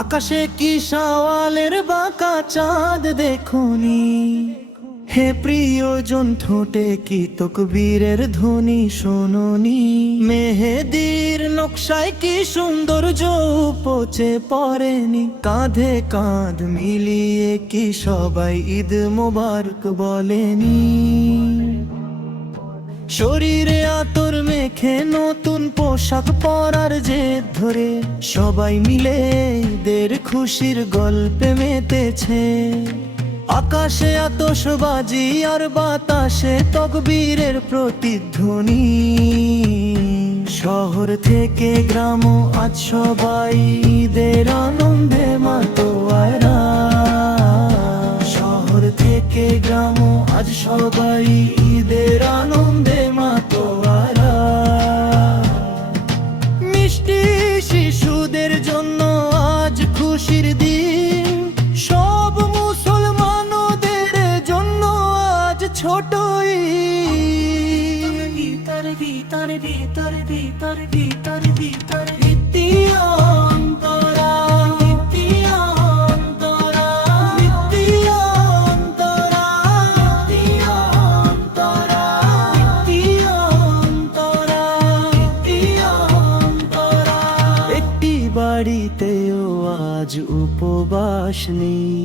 আকাশে কি শাওয়ালের বাঁকা চাঁদ দেখুনি, হে প্রিয়জন ঠোঁটে কি তকবীরের ধ্বনি শোনোনি। মেহেদির নকশায় কি সৌন্দর্য উপচে পড়েনি, কাঁধে কাঁধ মিলিয়ে কি সবাই ঈদ মোবারক বলেনি। শরীরে আতর মেখে নতুন পোশাক পরার জেদ ধরে সবাই মিলে ঈদের খুশির গল্পে মেতেছে। আকাশে আতশবাজি আর বাতাসে তকবীরের প্রতিধ্বনি। শহর থেকে গ্রাম আজ সবাই ঈদের আনন্দে মাতোয়ারা। শহর থেকে গ্রাম আজ সবাই ঈদের আনন্দে মাতোয়ারা। মিষ্টি শিশুদের জন্য আজ খুশির দিন, সব মুসলমানদের জন্য আজ ছোট ঈদ। ভিতরে ভিতরে ভিতরে ভিতরে ভিতরে ভিতরে বাড়িতেও আজ উপবাস নেই,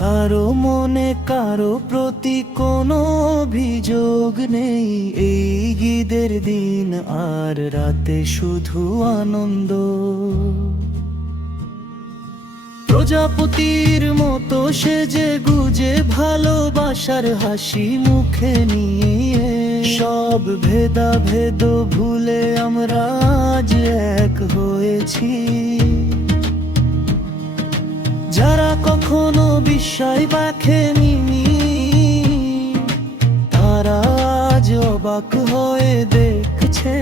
কারো মনে কারো প্রতি কোনো অভিযোগ নেই। এই ঈদের দিন আর রাতে শুধু আনন্দ। প্রজাপতির মতো সেজে গুজে ভালোবাসার হাসি মুখে নিয়ে সব ভেদাভেদ ভুলে আমরা আজ এক হয়েছি। যারা কখনো বিস্ময় দেখেনি তারা আজ অবাক হয়ে দেখছে।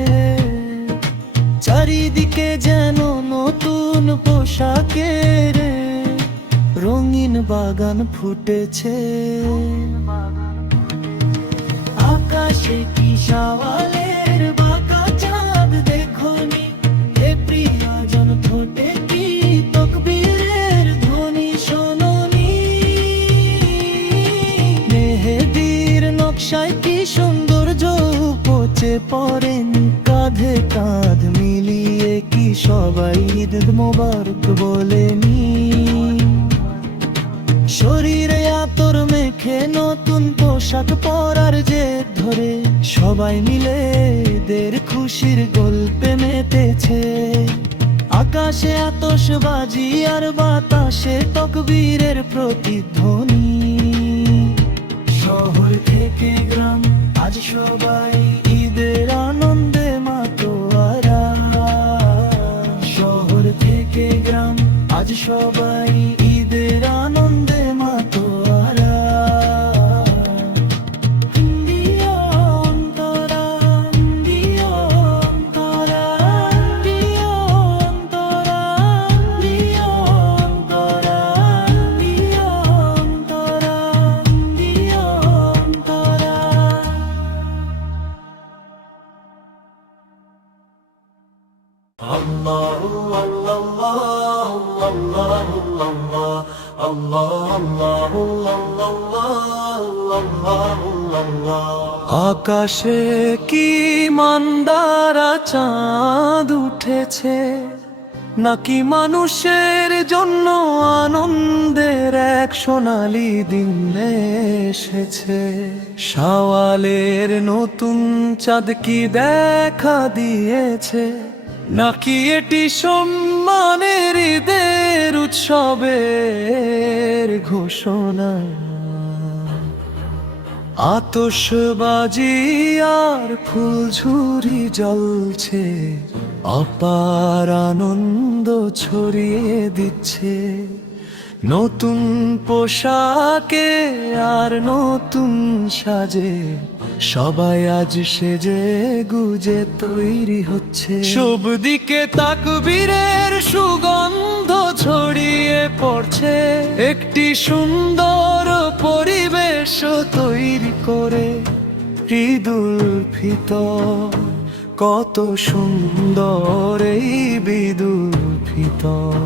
চারিদিকে যেন নতুন পোশাকের রঙিন বাগান ফুটেছে। আকাশে কি শাওয়ালের বাঁকা চাঁদ দেখোনি, হে প্রিয়জন ঠোঁটে কি তকবীরের ধ্বনি শোনোনি। মেহেদির নকশায় কি সৌন্দর্য উপচে পড়েনি, কাঁধে কাঁধ মিলিয়ে কি সবাই ঈদ মোবারক বলেনি। শরীরে আতর মেখে নতুন পোশাক পরার জেদ ধরে সবাই মিলে ঈদের খুশির গল্পে মেতেছে। আকাশে আতশবাজি আর বাতাসে তকবীরের প্রতিধ্বনি। শহর থেকে গ্রাম আজ সবাই ঈদের আনন্দে মাতোয়ারা। শহর থেকে গ্রাম আজ সবাই ঈদের আনন্দে মাতোয়ারা। আকাশে কি মান্দারা চাঁদ উঠেছে, নাকি মানুষের জন্য আনন্দের এক সোনালী দিন এসেছে। শাওয়ালের নতুন চাঁদ কি দেখা দিয়েছে, নাকি এটি সম্মানের ঈদের উৎসবের ঘোষণা। আতশবাজি আর ফুলঝুরি জ্বলছে, অপার আনন্দ ছড়িয়ে দিচ্ছে। নতুন পোশাকে আর নতুন সাজে সবাই আজ সেজে গুজে তৈরি হচ্ছে। সব দিকে তাকবীরের সুগন্ধ ছড়িয়ে পড়ছে, একটি সুন্দর পরিবেশ এসো তৈরি করে ঈদুল ফিতর, কত সুন্দর এই ঈদুল ফিতর।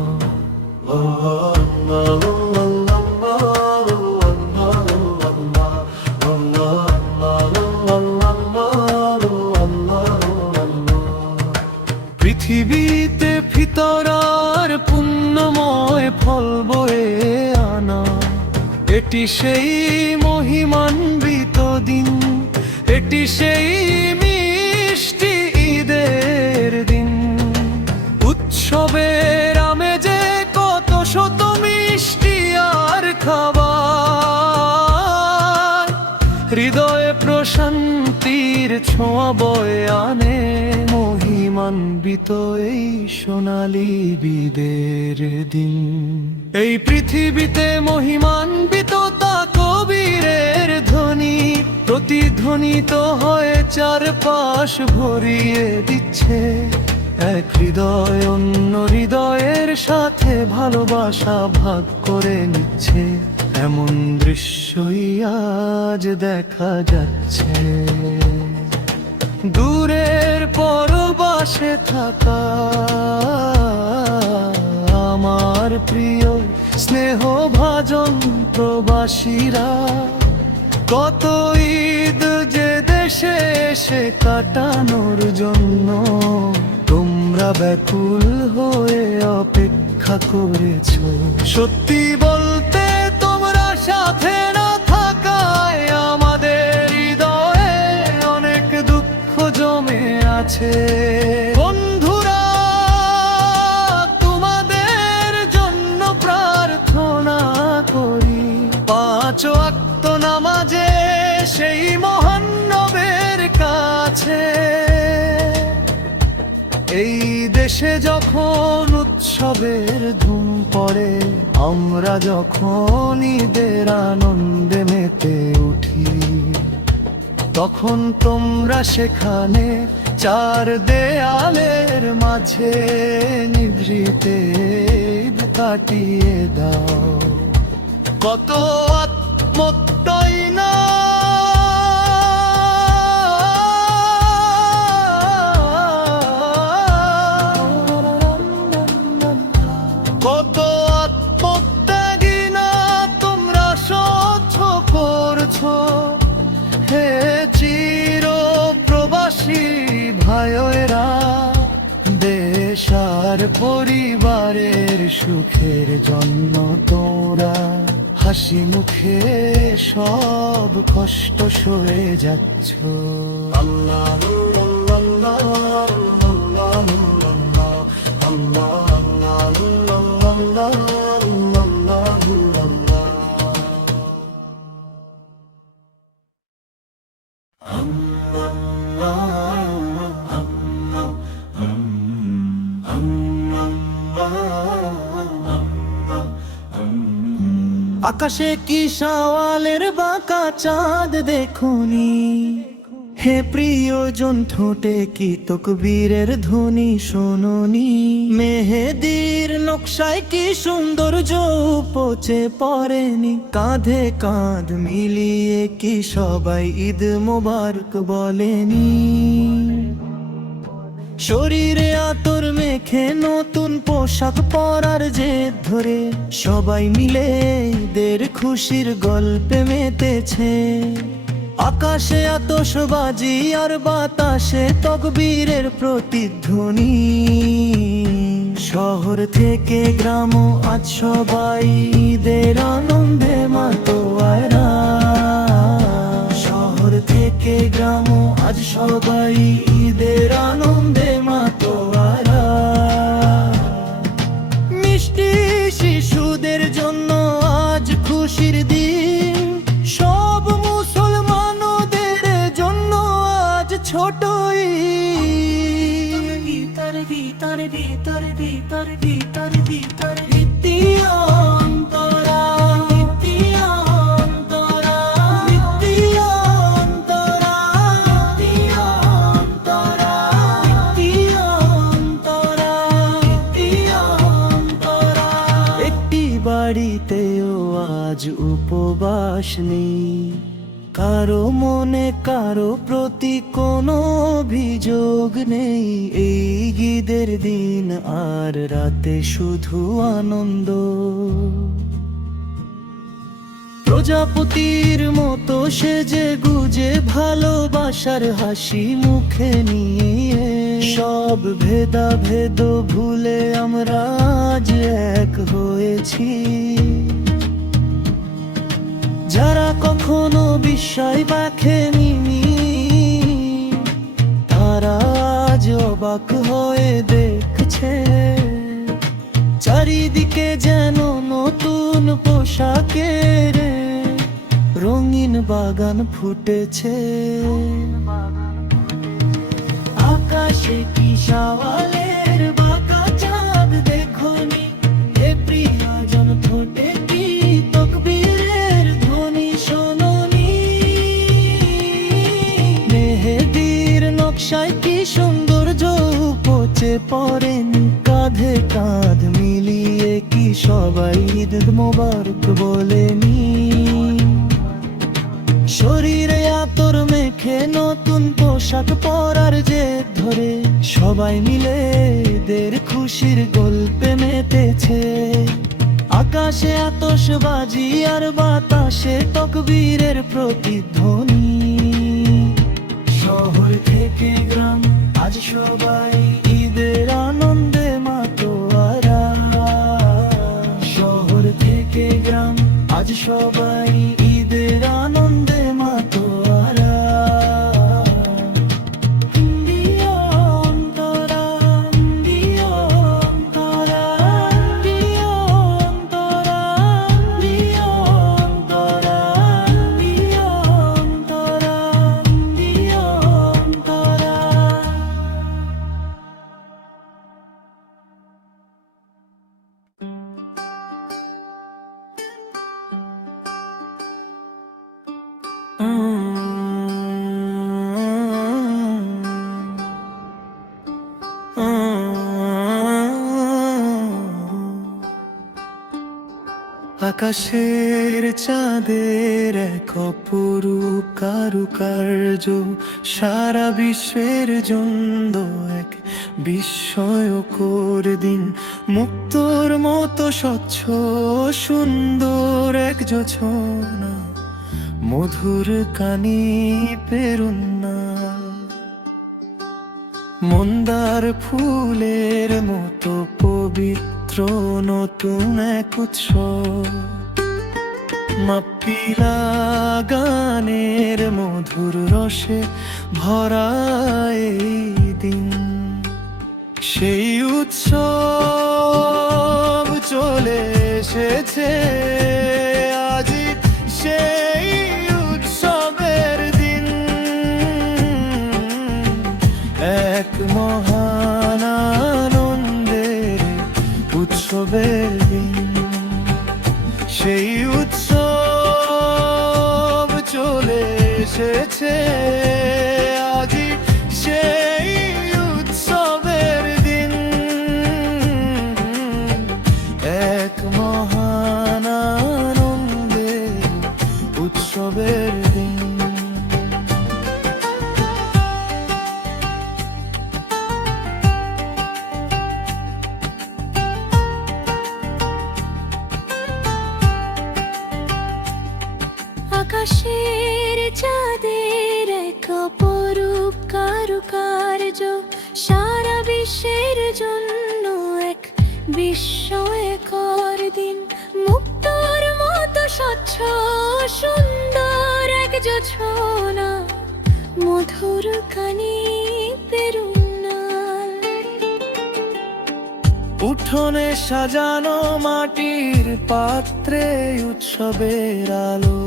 পৃথিবীতে ফিতর আর পুণ্যময় ফল বয়ে আনা, এটি সেই মহিমান্বিত দিন, এটি সেই মিষ্টি ঈদের দিন। উৎসবের আমেজে কত শত মিষ্টি আর খাবার, হৃদয়ে প্রশান্তির ছোঁয়া বয়ে আনে মহিমান্বিত এই সোনালী ঈদের দিন। এই পৃথিবীতে মহিমান্বিত তা কবীরের ধ্বনি প্রতিধ্বনিত হয়ে চারপাশ ভরিয়ে দিচ্ছে। এক হৃদয় অন্য হৃদয়ের সাথে ভালোবাসা ভাগ করে নিচ্ছে, এমন দৃশ্যই আজ দেখা যাচ্ছে। দূরের পরবাসে থাকা আমার প্রিয় স্নেহভাজন প্রবাসীরা, কত ঈদ যে দেশে এসে কাটানোর জন্য তোমরা ব্যাকুল হয়ে অপেক্ষা করেছো। সত্যি বলতে তোমরা সাথে না থাকায় আমাদের হৃদয়ে অনেক দুঃখ জমে আছে। বন্ধুরা, তোমাদের জন্য প্রার্থনা করি, পাঁচ ওয়াক্ত নামাজে সেই মহান নবের কাছে। এই দেশে যখন উৎসবের ধুম পড়ে, আমরা যখন ঈদের আনন্দে মেতে উঠি, তখন তোমরা সেখানে চার দেয়ালের মাঝে নিভৃতে ঈদ কাটিয়ে দাও। কত আত্মত্যাই না কত আত্মত্যাগী না তোমরা সহ্য করছো। হে চির প্রবাসী ভাইয়েরা, দেশ আর পরিবারের সুখের জন্য তোমরা হাসি মুখে সব কষ্ট সয়ে যাচ্ছ। আল্লাহ আল্লাহ আল্লাহ আকাশে কি শাওয়ালের বাঁকা চাঁদ দেখুনি, হে প্রিয়জন ঠোঁটে কি তকবীরের ধ্বনি শোনোনি। মেহেদির নকশায় কি সৌন্দর্য উপচে পড়েনি, কাঁধে কাঁধ মিলিয়ে কি সবাই ঈদ মোবারক বলেনি। শরীরে আতর মেখে নতুন পোশাক পরার জেদ ধরে সবাই মিলে ঈদের খুশির গল্পে মেতেছে। আকাশে আতশবাজি আর বাতাসে তকবীরের প্রতিধ্বনি। শহর থেকে গ্রাম আজ সবাই ঈদের আনন্দে মাতোয়ারা। শহর থেকে গ্রাম আজ সবাই ঈদের আনন্দে মাতোয়ারা। মিষ্টি শিশুদের জন্য আজ খুশির দিন, সব মুসলমানদের জন্য আজ ছোট ঈদ। ভিতরে ভিতরে ভিতরে ভিতরে ভিতরে ভিতরে অন্তরা বাড়িতেও আজ উপবাস নেই, কারো মনে কারো প্রতি কোনো অভিযোগ নেই। এই ঈদের দিন আর রাতে শুধু আনন্দ, প্রজাপতির মতো সেজে গুজে ভালোবাসার হাসি মুখে নিয়ে সব ভেদাভেদ ভুলে আমরা আজ এক হয়েছি। যারা কখনো বিস্ময় দেখেনি তারা আজ অবাক হয়ে দেখছে, চারিদিকে যেন নতুন পোশাকের রঙিন বাগান ফুটেছে। আকাশে কি শাওয়ালের বাঁকা চাঁদ দেখোনি, এ প্রিয়জন ঠোঁটে কি তাকবীরের ধ্বনি শোনোনি। মেহেদির নকশায় কি সৌন্দর্য উপচে পড়েন, কাঁধে কাঁধ মিলিয়ে কি সবাই ঈদ মোবারক বলেনি। শরীরে আতর মেখে নতুন পোশাক পরার জেদ ধরে সবাই মিলে ঈদের খুশির গল্পে মেতেছে। আকাশে আতশবাজি আর বাতাসে তাকবীরের প্রতিধ্বনি। শহর থেকে গ্রাম আজ সবাই ঈদের আনন্দে মাতোয়ারা। শহর থেকে গ্রাম আজ সবাই ঈদের আনন্দে মাতোয়ারা। দিও অন্তরা, দিও অন্তরা, দিও অন্তরা, দিও অন্তরা, দিও অন্তরা, দিও অন্তরা। আকাশের চাঁদের এক অপরূপ কারুকার্য সারা বিশ্বের জন্য এক বিস্ময়কর দিন। মুক্তোর মতো স্বচ্ছ সুন্দর এক জোছনা, মধুর কানি পেরুন্না, মন্দার ফুলের মতো পবিত্র নতুন এক উৎসব। মাপ্পিলা গানের মধুর রসে ভরা এই দিন। সেই উৎসব চলে এসেছে আজি, সেই উৎসবের দিন। এক মহান আনন্দের উৎসবের দিন। সেই উৎসব চলে এসেছে আজি, সেই উৎসবের দিন। এক মহান আনন্দের উৎসবের দিন। আকাশের চাঁদের এক অপরূপ কারুকার্য সারা বিশ্বের জন্য এক বিস্ময়কর দিন। মুক্তোর মতো স্বচ্ছ সুন্দর এক জোছনা, মধুর কানি পেরুন্না। উঠোনে সাজানো মাটির পাত্রে উৎসবের আলো,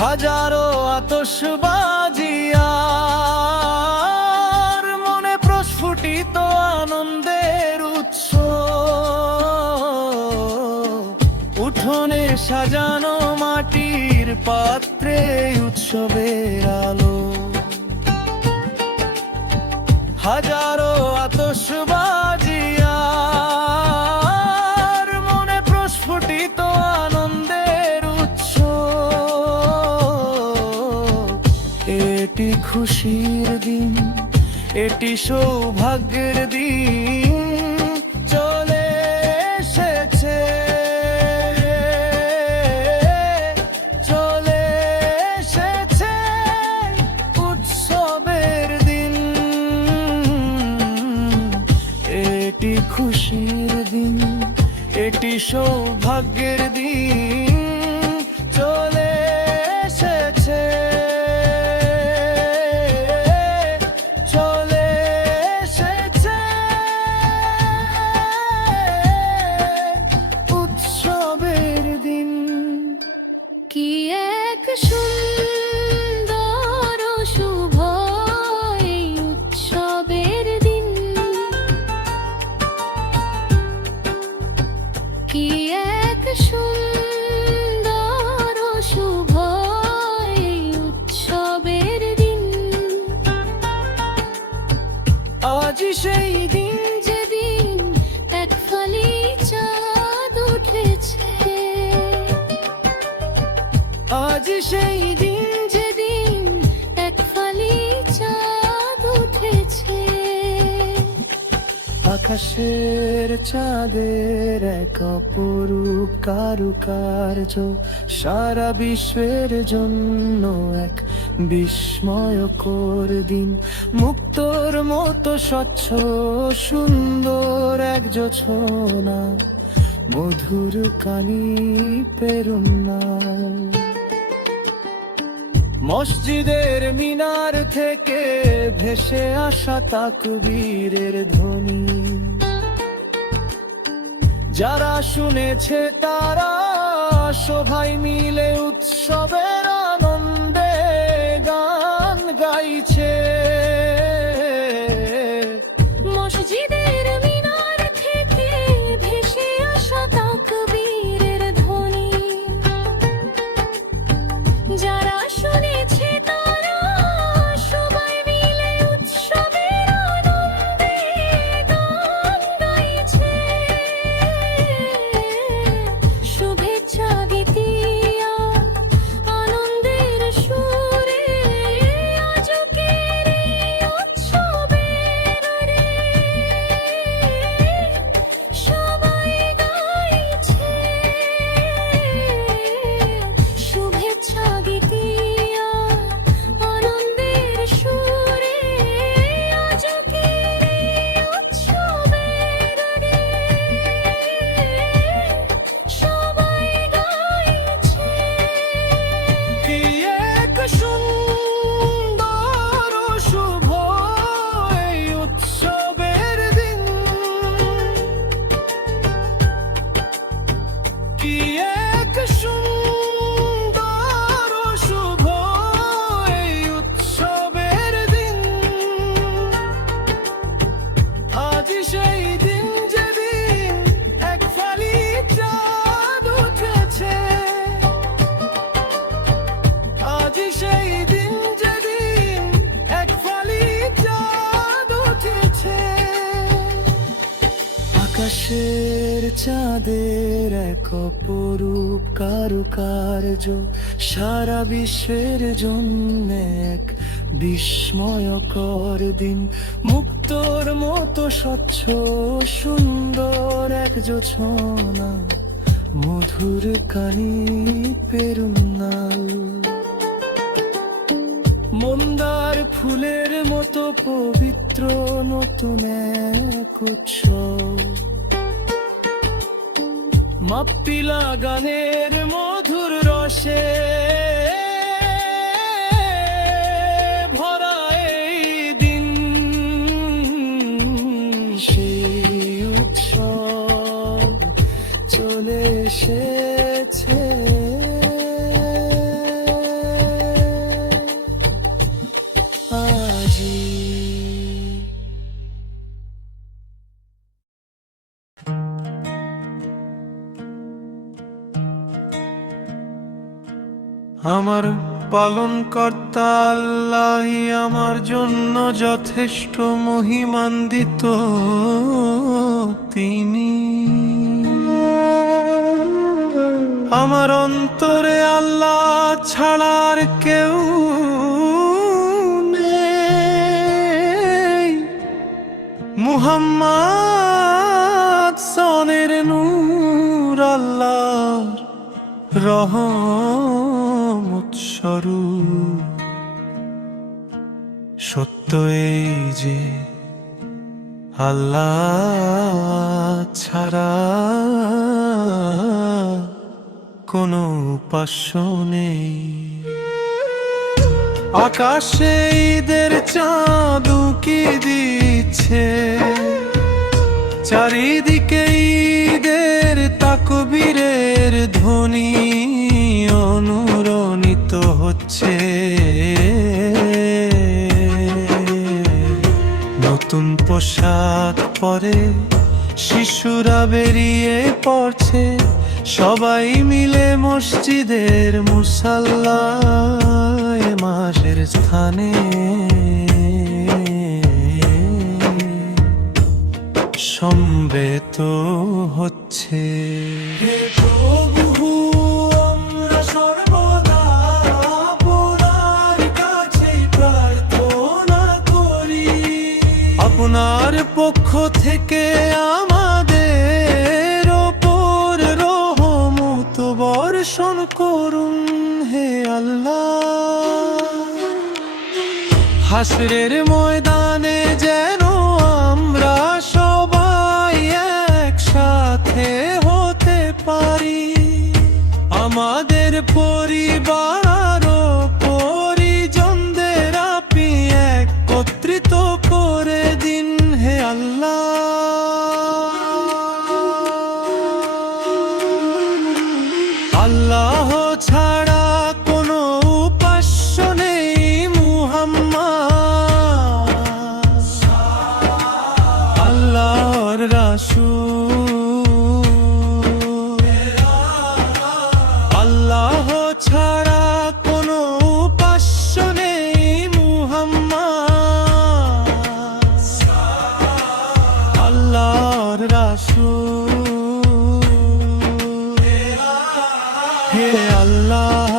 হাজারো আতশবাজি আর মনে প্রস্ফুটিত আনন্দের উৎস। উঠোনে সাজানো মাটির পাত্রে উৎসবের আলো, হাজারো আতশবাজি আর মনে প্রস্ফুটিত খুশির দিন, এটি সৌভাগ্যের দিন চলে এসেছে, চলে এসেছে উৎসবের দিন, এটি খুশির দিন, এটি সৌভাগ্যের দিন চলে এসেছে, চলে এসেছে উৎসবের দিন। কি এক সুন্দর ও শুভ এই উৎসবের দিন, কি এক সুন্দর ও শুভ এই উৎসবের দিন। আজ সেই দিন, যেদিন এক ফালি চাঁদ উঠেছে, আজ সেই দিন, যেদিন এক ফালি চাঁদ উঠেছে। আকাশের চাঁদের এক অপরূপ কারুকার্য সারা বিশ্বের জন্য এক বিস্ময়কর দিন, মুক্তোর মতো স্বচ্ছ সুন্দর এক জোছনা, মধুর কানি পেরুন্না। মসজিদের মিনার থেকে ভেসে আসা তাকবীরের ধ্বনি, যারা শুনেছে তারা সবাই মিলে উৎসবের আনন্দে গান গাইছে। মসজিদের মিনার থেকে ভেসে আসা তাকবীরের ধ্বনি, যারা শুনেছে তারা সবাই মিলে উৎসবের আনন্দে গান গাইছে। শুভেচ্ছা গীতিয়া আনন্দের সুরে আজকের এই উৎসবের রে সবাই গাইছে। শুভেচ্ছা গীতিয়া আনন্দের সুরে আজকের এই উৎসবের রে সবাই গাইছে। কি এক সুন্দর ও শুভ এই উৎসবের দিন, কি এক সুন্দর ও শুভ এই উৎসবের দিন। আজ সেই দিন, যেদিন এক ফালি চাঁদ উঠেছে, আজ সেই দিন, যেদিন এক ফালি চাঁদ উঠেছে। আকাশের চাঁদের এক অপরূপ কারুকার্য সারা বিশ্বের জন্য এক বিস্ময়কর দিন, মুক্তোর মতো স্বচ্ছ সুন্দর এক জোছনা, মধুর কানি পেরুন্নাল। মন্দার ফুলের মতো পবিত্র নতুন এক উৎসব, মাপ্পিলা গানের মধুর রসে ভরা এই দিন, সেই উৎসব চলে এসেছে। আমার পালনকর্তা আল্লাহই আমার জন্য যথেষ্ট মহিমান্বিত, তিনি আমার অন্তরে আল্লাহ ছাড়ার কেউ নেই। মুহাম্মদ সনের নূর আল্লাহর রহমত স্বরূপ। সত্য এই যে আল্লাহ ছাড়া কোনো উপাস্য নেই। আকাশে ঈদের চাঁদ উকি দিচ্ছে, চারিদিকে ঈদের তাকবীরের ধ্বনি অনুরণিত হচ্ছে। নতুন পোশাক পরে শিশুরা বেরিয়ে পড়ছে, সবাই মিলে মসজিদের মুসাল্লায় মাসের স্থানে সমবেত হচ্ছে। হে প্রভু, আমরা সর্বদা আপনার কাছে প্রার্থনা করি, আপনার পক্ষ থেকে আমাদের ওপর রহমত বর্ষণ করুন হে আল্লাহ। হাসরের ময়দানে যেন আমরা সবাই একসাথে হতে পারি, আমাদের পরিবার ও পরিজনদের আপনি একত্রিত করে দিন হে আল্লাহ। আল্লাহ ছাড়া কোনো উপাস্য নেই, মুহাম্মদ আল্লাহর রাসূল। আল্লাহ ছাড়া কোনো উপাস্য নেই, মুহাম্মদ আল্লাহর রাসূল। হে আল্লাহ,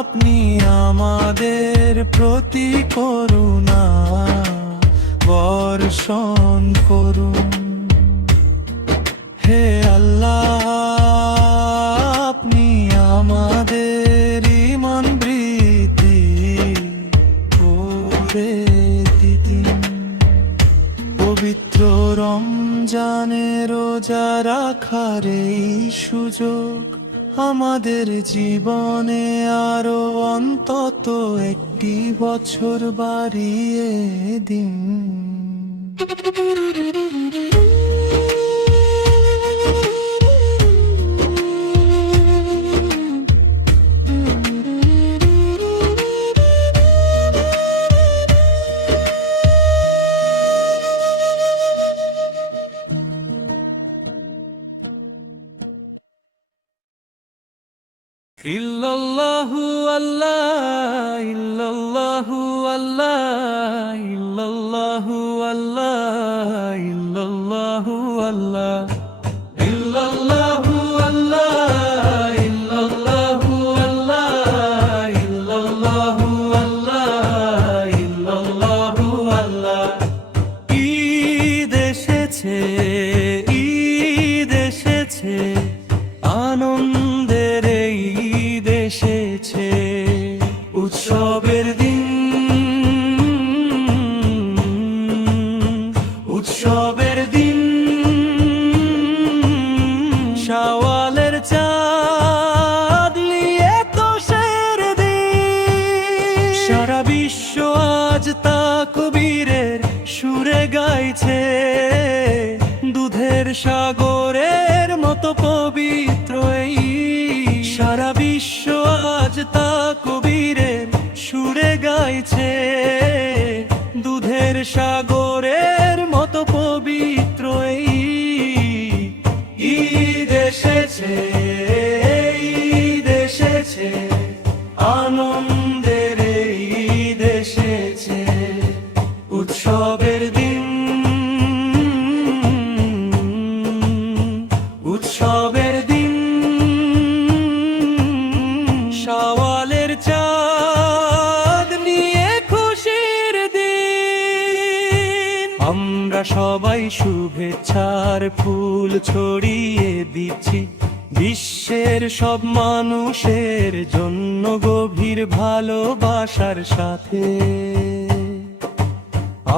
আপনি আমাদের প্রতি করুণা বর্ষণ করুন। হে আল্লাহ, আপনি আমাদের ঈমান বৃদ্ধি করে দিন। পবিত্র রমজানে রোজা রাখার এই সুযোগ আমাদের জীবনে আরো অন্তত একটি বছর বাড়িয়ে দিন। ইল্লাল্লাহু আল্লাহ, ইল্লাল্লাহু আল্লাহ, ইল্লাল্লাহু আল্লাহ, ইল্লাল্লাহু আল্লাহ, ইল্লাল্লাহু আল্লাহ, ইল্লাল্লাহু আল্লাহ, ইল্লাল্লাহু আল্লাহ, ইল্লাল্লাহু আল্লাহ। ঈদ এসেছে, ঈদ এসেছে, আনন্দের এই ঈদ এসেছে, উৎসবের দিন, উৎসবের দিন। শাওয়ালের চাঁদ নিয়ে তোষের দিন, সারা বিশ্ব আজ তাকবীরের সুরে গাইছে। দুধের সাগরের মতো পবিত্র এই, সারা বিশ্ব আজ তাকবীরের সুরে গাইছে। দুধের সাগরের মতো পবিত্র এই ঈদ এসেছে, ঈদ এসেছে, আনন্দের এই ঈদ এসেছে, উৎসবের দিন, উৎসবের দিন। শাওয়াল শুভেচ্ছার ফুল ছড়িয়ে দিচ্ছি বিশ্বের সব মানুষের জন্য গভীর ভালোবাসার সাথে।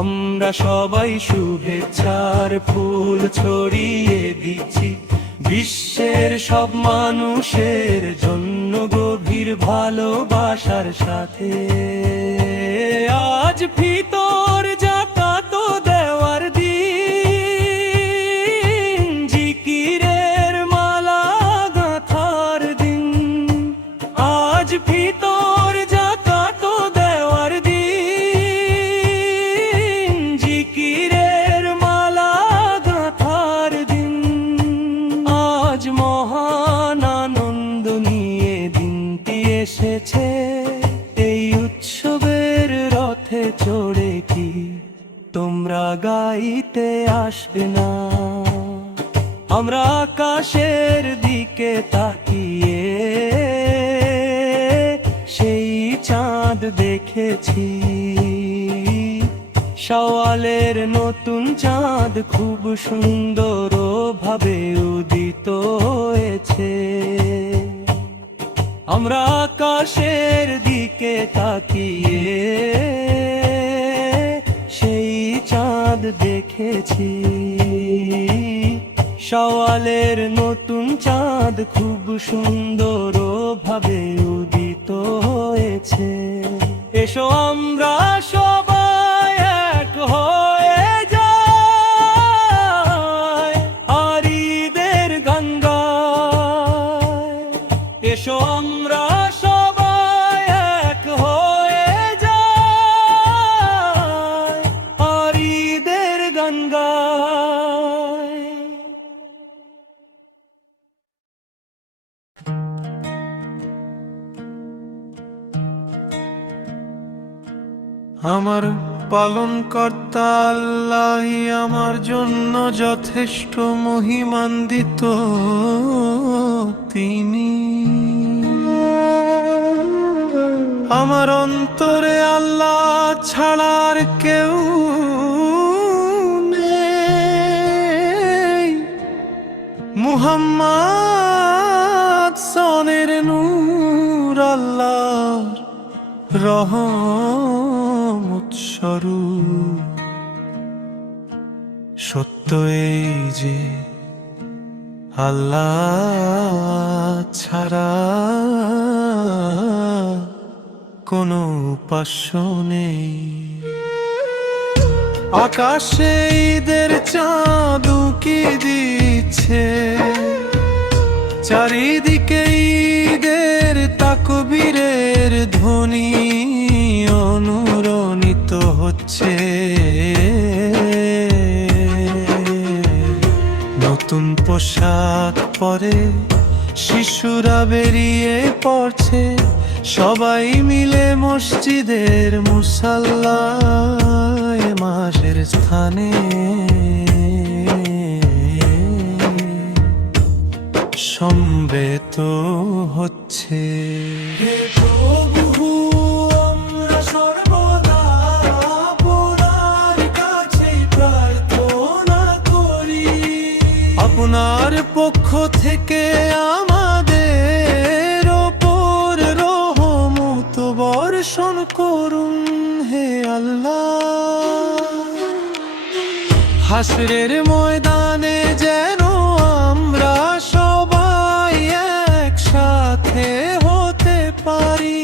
আমরা সবাই শুভেচ্ছার ফুল ছড়িয়ে দিচ্ছি বিশ্বের সব মানুষের জন্য গভীর ভালোবাসার সাথে। আজ ফিতর যাকাত দেওয়ার দিন, জিকিরের মালা গাঁথার দিন। আজ ফিতর যাকাত দেওয়ার দিন, জিকিরের মালা গাঁথার দিন। আজ মহান আনন্দ নিয়ে দিনটি এসেছে, এই উৎসবের রথে চড়ে কি তোমরা গাইতে আসবে না? আমরা আকাশের দিকে তাকিয়ে সেই চাঁদ দেখেছি। শাওয়ালের নতুন চাঁদ খুব সুন্দর ভাবে উদিত হয়েছে। আমরা আকাশের দিকে তাকিয়ে সেই চাঁদ দেখেছি। শাওয়ালের নতুন চাঁদ খুব সুন্দর ভাবে উদিত হয়েছে। এসো আমরা সবাই এক হয়ে যাই আর ঈদের গান গাই। এসো আমরা সবাই এক হয়ে যাই আর ঈদের গান গাই। আমার পালনকর্তা আল্লাহই আমার জন্য যথেষ্ট মহিমান্বিত। তিনি আমার অন্তরে আল্লাহ ছাড়ার কেউ নেই। মুহাম্মদ সনের নূর আল্লাহর রহমত স্বরূপ। সত্য এই যে আল্লাহ ছাড়া কোনো উপাস্য নেই। আকাশে ঈদের চাঁদ উকি দিচ্ছে, চারিদিকে ঈদের তাকবীরের ধ্বনি অনুরণিত হচ্ছে। নতুন পোশাক পরে শিশুরা বেরিয়ে পড়ছে, সবাই মিলে মসজিদের মুসাল্লায় মাসের স্থানে সমবেত হচ্ছে। হে প্রভু, আমরা সর্বদা আপনার কাছে প্রার্থনা করি। আপনার পক্ষ থেকে আমাদের ওপর রহমত বর্ষণ করুন হে আল্লাহ। হাসরের ময়দানে যেন আমরা সবাই একসাথে হতে পারি।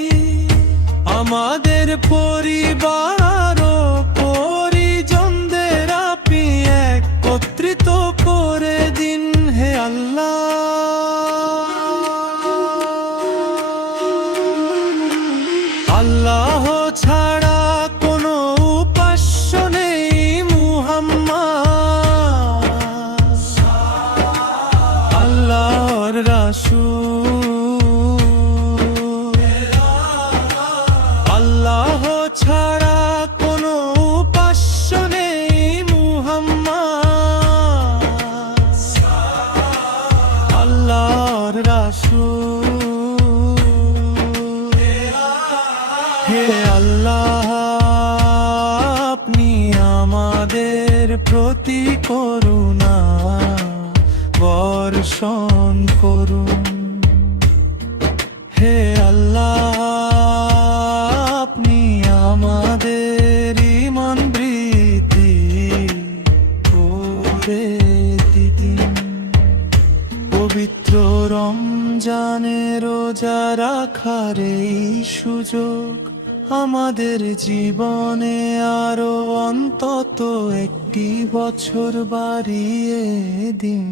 আমাদের পরিবার ও পরিজনদের আপনি একত্রিত করে দিন হে আল্লাহ। আল্লাহ ছাড়া কোনো উপাস্য নেই। মুহাম্মদ আল্লাহর রাসূল। আল্লাহ ছাড়া প্রতি করুণা বর্ষণ করুন। হে আল্লাহ, আপনি আমাদের ঈমান বৃদ্ধি করে দিন। পবিত্র রমজানে রোজা রাখার এই সুযোগ আমাদের জীবনে আরো অন্তত একটি বছর বাড়িয়ে দিন।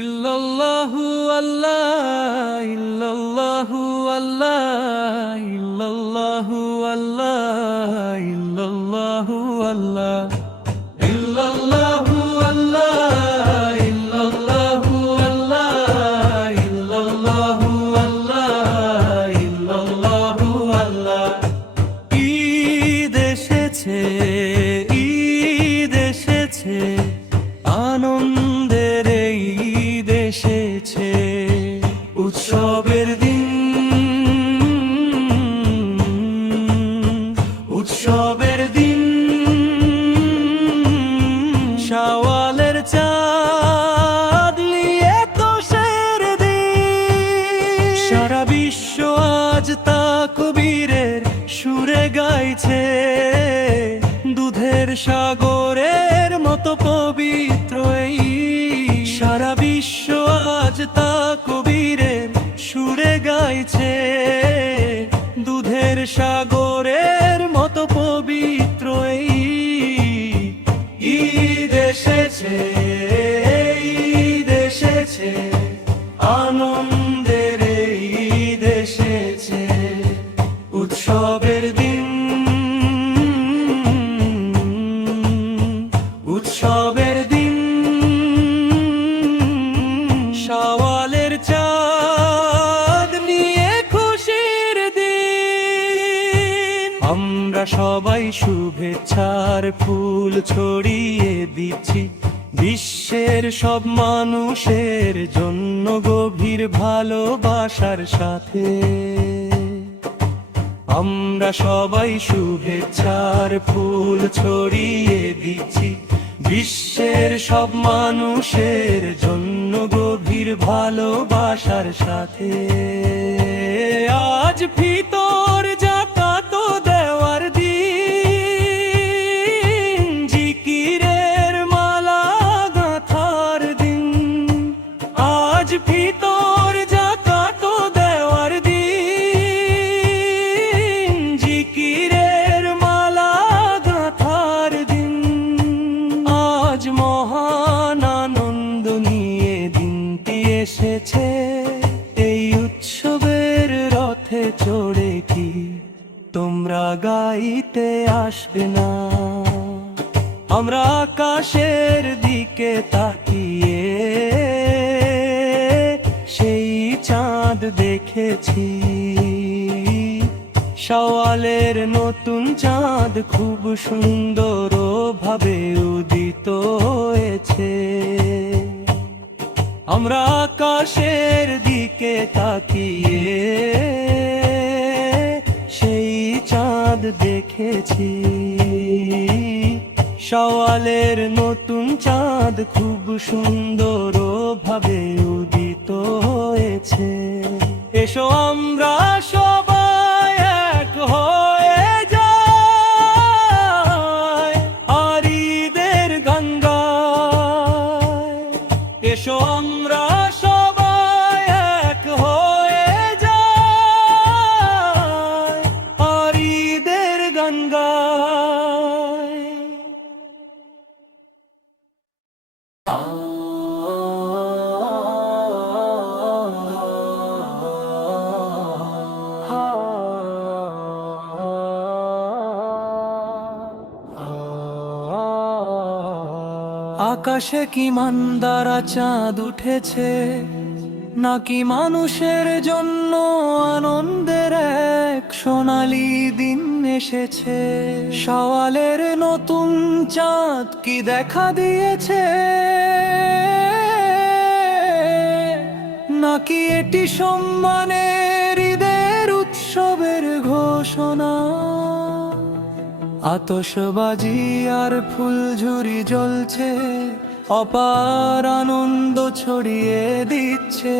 ইল্লাল্লাহু আল্লাহ, ইল্লাল্লাহু আল্লাহ, ইল্লাল্লাহু আল্লাহ, ইল্লাল্লাহু আল্লাহ, ইল্লাল্লাহু আল্লাহ, ইল্লাল্লাহু আল্লাহ, ইল্লাল্লাহু আল্লাহ, ইল্লাল্লাহু আল্লাহ। ঈদ এসেছে, ঈদ এসেছে, আনন্দের এই ঈদ এসেছে, উৎসবের দিন, উৎসবের দিন। শাওয়ালের চাঁদ নিয়ে তোষের দিন, সারা বিশ্ব আজ তাকবীরের সুরে গাইছে, দুধের সাগরের মতো পবিত্র এই, সারা বিশ্ব আজ তাকবীরের সুরে গাইছে, দুধের সাগরের মতো পবিত্র এই ঈদ এসেছে, ঈদ এসেছে, আনন্দের এই ঈদ এসেছে, উৎসবের দিন, উৎসবের দিন। শাওয়ালের চাঁদ নিয়ে খুশির দিন, আমরা সবাই শুভেচ্ছার ফুল ছড়িয়ে দিচ্ছি, বিশ্বের সব মানুষের জন্য গভীর ভালোবাসার সাথে। আমরা সবাই শুভেচ্ছার ফুল ছড়িয়ে দিচ্ছি, বিশ্বের সব মানুষের জন্য গভীর ভালোবাসার সাথে। আজ ফিতর যাকাত দেওয়ার দিন, জিকিরের মালা গাঁথার দিন, আজ ফিতর যাকাত দেওয়ার দিন, জিকিরের মালা গাঁথার দিন। আজ মহান আনন্দ নিয়ে দিনটি এসেছে, এই উৎসবের রথে চড়ে কি তোমরা গাইতে আসবে না? আমরা আকাশের দিকে তাকিয়ে সেই চাঁদ দেখেছি, শাওয়ালের নতুন চাঁদ খুব সুন্দর ভাবে উদিত হয়েছে। আমরা আকাশের দিকে তাকিয়ে সেই চাঁদ দেখেছি, শাওয়ালের নতুন চাঁদ খুব সুন্দর ভাবে উদিত হয়েছে। এসো আমরা সবাই এক হয়ে যাই আর ঈদের গান গাই। এসো আমরা সবাই এক হয়ে যাই আর ঈদের গান গাই। আকাশে কি মান্দারা চাঁদ উঠেছে, নাকি মানুষের জন্য আনন্দের এক সোনালি দিন এসেছে? সওয়ালের নতুন চাঁদ কি দেখা দিয়েছে, নাকি এটি সম্মানের ঈদের উৎসবের ঘোষণা? আতশবাজি আর ফুলঝুরি জ্বলছে, অপার আনন্দ ছড়িয়ে দিচ্ছে।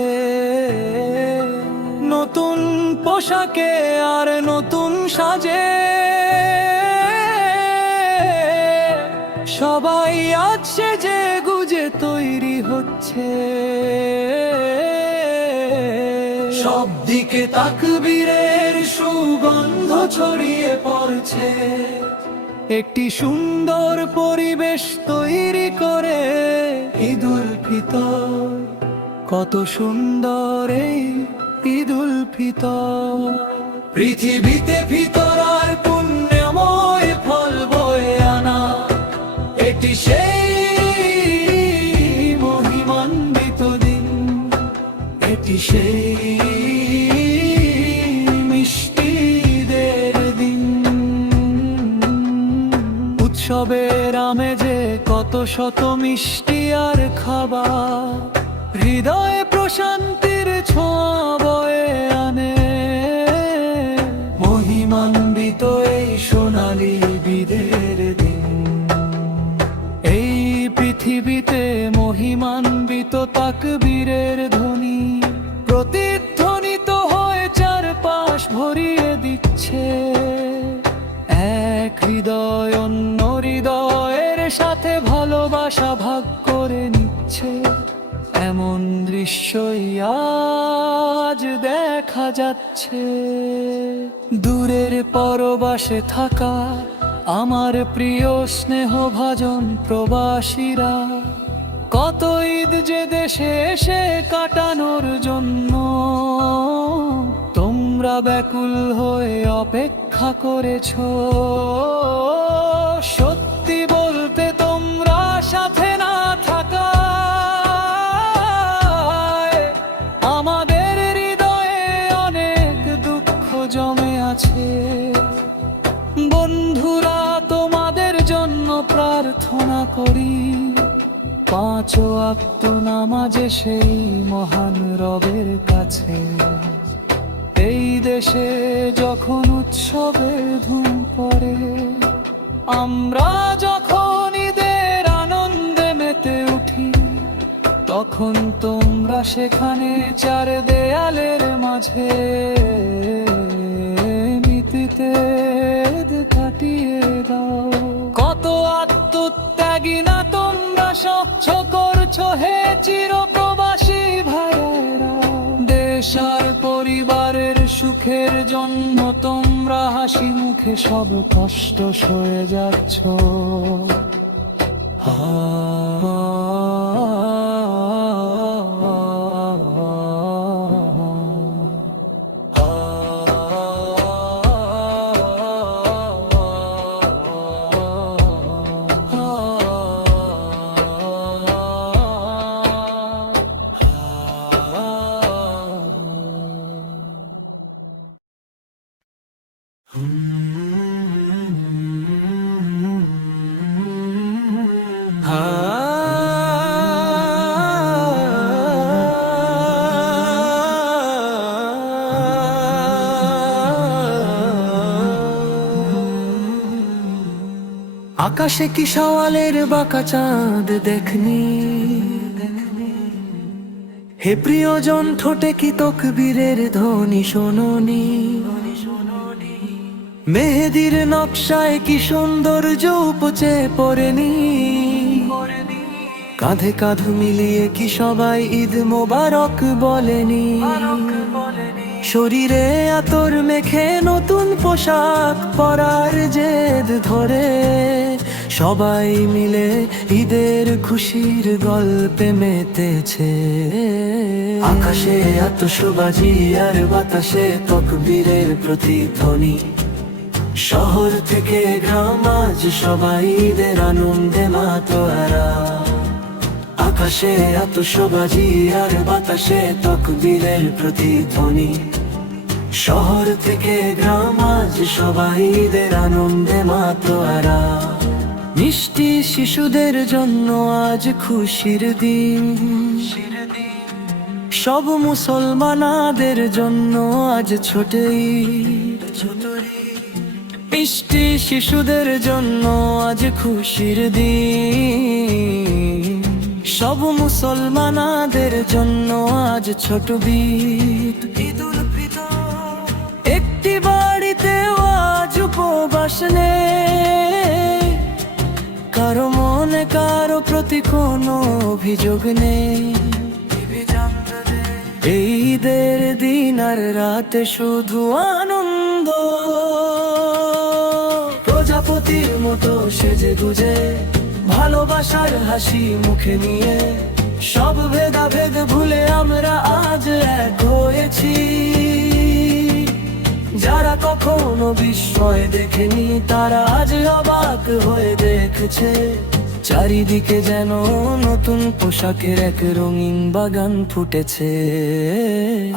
নতুন পোশাকে আর নতুন সাজে সবাই আজ সেজে গুজে তৈরি হচ্ছে। সব দিকে তাকবীরের সুগন্ধ ছড়িয়ে পড়ছে। একটি সুন্দর পরিবেশ তৈরি করে ঈদুল ফিতর। কত সুন্দর এই ঈদুল ফিতর। পৃথিবীতে ফিতর আর পুণ্যময় ফল বয়ে আনা, এটি সেই মহিমান্বিত দিন। এটি সেই মিষ্টিদের দিন। উৎসবের আমেজে কত শত মিষ্টি আর খাবার, হৃদয়ে প্রশান্তির ছোঁয়া বয়ে আনে। মহিমান্বিত এই সোনালি ঈদের দিন। এই পৃথিবীতে মহিমান্বিত তাকবীরের ধ্বনি প্রতিধ্বনিত হয়ে চারপাশ ভরিয়ে দিচ্ছে। এক হৃদয় অন্য হৃদয়ের সাথে ভালোবাসা ভাগ করে নিচ্ছে। এমন দৃশ্যই আজ দেখা যাচ্ছে। দূরের পরবাসে থাকা আমার প্রিয় স্নেহভাজন প্রবাসীরা, কত ঈদ যে দেশে এসে কাটানোর জন্য তোমরা ব্যাকুল হয়ে অপেক্ষা করেছো। সত্যি বলতে তোমরা সাথে না থাকায় আমাদের হৃদয়ে অনেক দুঃখ জমে আছে। বন্ধুরা, তোমাদের জন্য প্রার্থনা করি, পাঁচ ওয়াক্ত নামাজে সেই মহান রবের কাছে। এই দেশে যখন উৎসবের ধুম পড়ে, আমরা যখন ঈদের আনন্দে মেতে উঠি, তখন তোমরা সেখানে চার দেয়ালের মাঝে মিতিতে কাটিয়ে দাও। কত আত্মত্যাগী না তোমরা স্বচ্ছ করছো হে চিরপ্রবাসী ভাইয়েরা। দেশ আর পরিবারের সুখের জন্য তোমরা হাসি মুখে সব কষ্ট সয়ে যাচ্ছ। আকাশে কি সওয়ালের বাঁকা চাঁদ দেখনি? হে প্রিয়জন, ঠোঁটে কি তকবীরের ধ্বনি শোনোনি? মেহেদির নকশায় কি সৌন্দর্য উপচে পড়েনি? কাঁধে কাঁধ মিলিয়ে কি সবাই ঈদ মোবারক বলেনি? শরীরে আতর মেখে নতুন পোশাক পরার জেদ ধরে সবাই মিলে ঈদের খুশির গল্পে মেতেছে। আকাশে আতশবাজি আর বাতাসে তাকবীরের প্রতিধ্বনি। শহর থেকে গ্রাম আজ সবাই ঈদের আনন্দে মাতোয়ারা। আকাশে আতশবাজি আর বাতাসে তকবীরের প্রতিধ্বনি। শহর থেকে গ্রাম আজ সবাই ঈদের আনন্দে মাতোয়ারা। মিষ্টি শিশুদের জন্য আজ খুশির দিন, সব মুসলমানদের জন্য আজ ছোট ঈদ। মিষ্টি শিশুদের জন্য আজ খুশির দিন, সব মুসলমানদের জন্য আজ ছোট ঈদ। ঈদুল ফিতর। একটি বাড়িতেও আজ উপবাস নেই, কারো মনে কারো প্রতি কোনো অভিযোগ নেই। এই ঈদের দিন আর রাতে শুধু আনন্দ। প্রজাপতির মতো সেজে গুজে ভালোবাসার হাসি মুখে নিয়ে, সব ভেদাভেদ ভুলে আমরা আজ এক হয়েছি। যারা কখনো বিস্ময় দেখেনি তারা আজ অবাক হয়ে দেখছে। চারিদিকে যেন নতুন পোশাকের এক রঙিন বাগান ফুটেছে।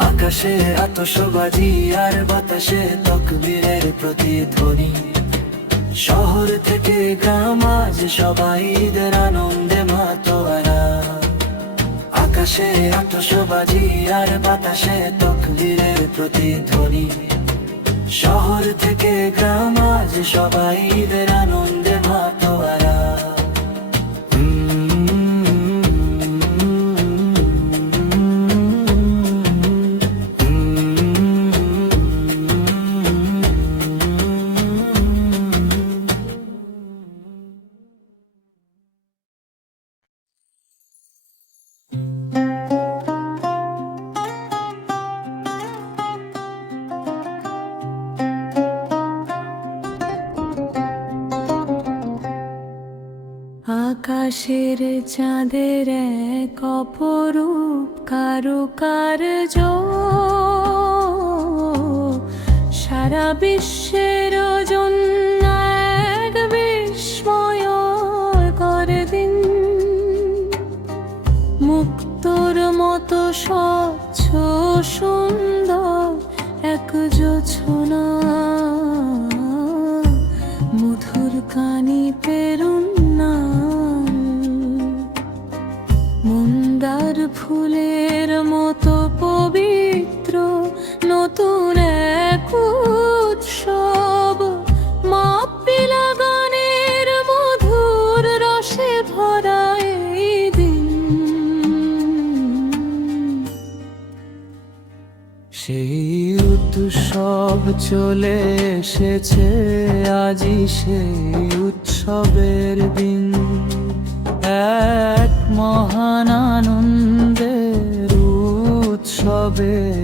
আকাশে আতশবাজি আর বাতাসে তকবীরের প্রতিধ্বনি। শহর থেকে গ্রাম আজ সবাই ঈদের আনন্দে মাতোয়ারা। আকাশে আতশবাজি আর বাতাসে তকবীরের প্রতিধ্বনি। শহর থেকে গ্রাম আজ সবাই ঈদের আনন্দে মাতোয়ারা। আকাশের চাঁদের এক অপরূপ কারুকার্য, সারা বিশ্বের জন্য এক বিস্ময়কর দিন। মুক্তোর মতো স্বচ্ছ সুন্দর এক জোছনা, মধুর কানি পেরুন মন্দার ফুলের মতো পবিত্র নতুন এক উৎসব। মাপিলা গানের মধুর রসে ভরা এই দিন। সেই উৎসব চলে এসেছে, আজই সেই উৎসবের দিন। এক মহান আনন্দের উৎসবের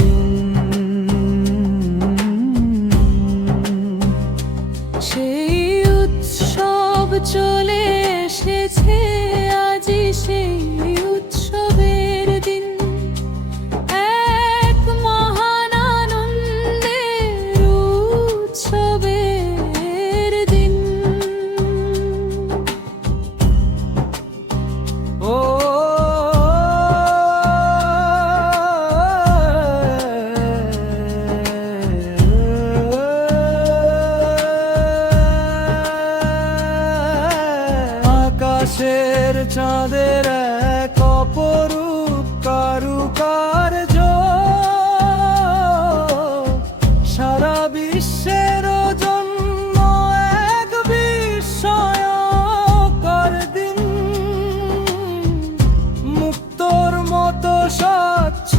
দিন। সেই উৎসব চলে এসেছে, আজই সেই উৎসবের দিন। এক মহান আনন্দের উৎসবের দিন। আকাশের চাঁদের এক অপরূপ কারুকার্য, সারা বিশ্বের জন্য এক বিস্ময়কর দিন। মুক্তোর মতো স্বচ্ছ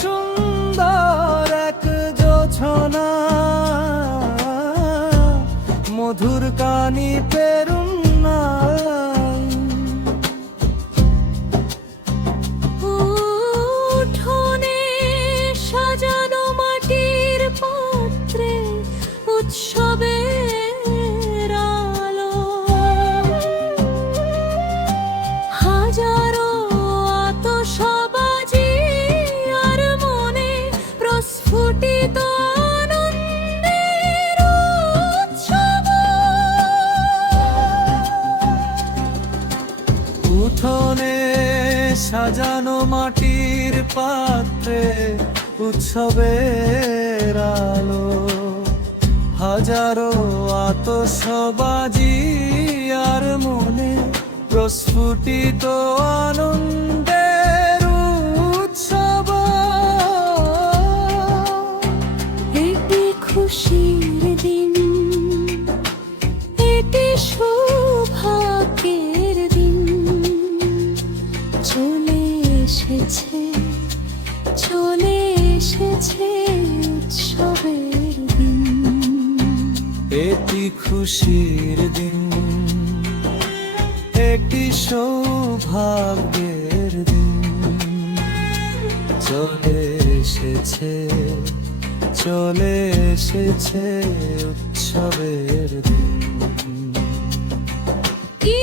সুন্দর এক জোছনা, মধুর কানি পেরুন উঠোনে সাজানো মাটির পাত্রে উৎসবের আলো, হাজারো আতশবাজি আর মনে প্রস্ফুটিত আনন্দের উৎসব। এটি খুশির দিন, এটি সৌভাগ্যের দিন, চলে এসেছে, চলে এসেছে উৎসবের দিন। এটি খুশির দিন, একটি সৌভাগ্যের দিন, চলে এসেছে, চলে এসেছে উৎসবের দিন। কি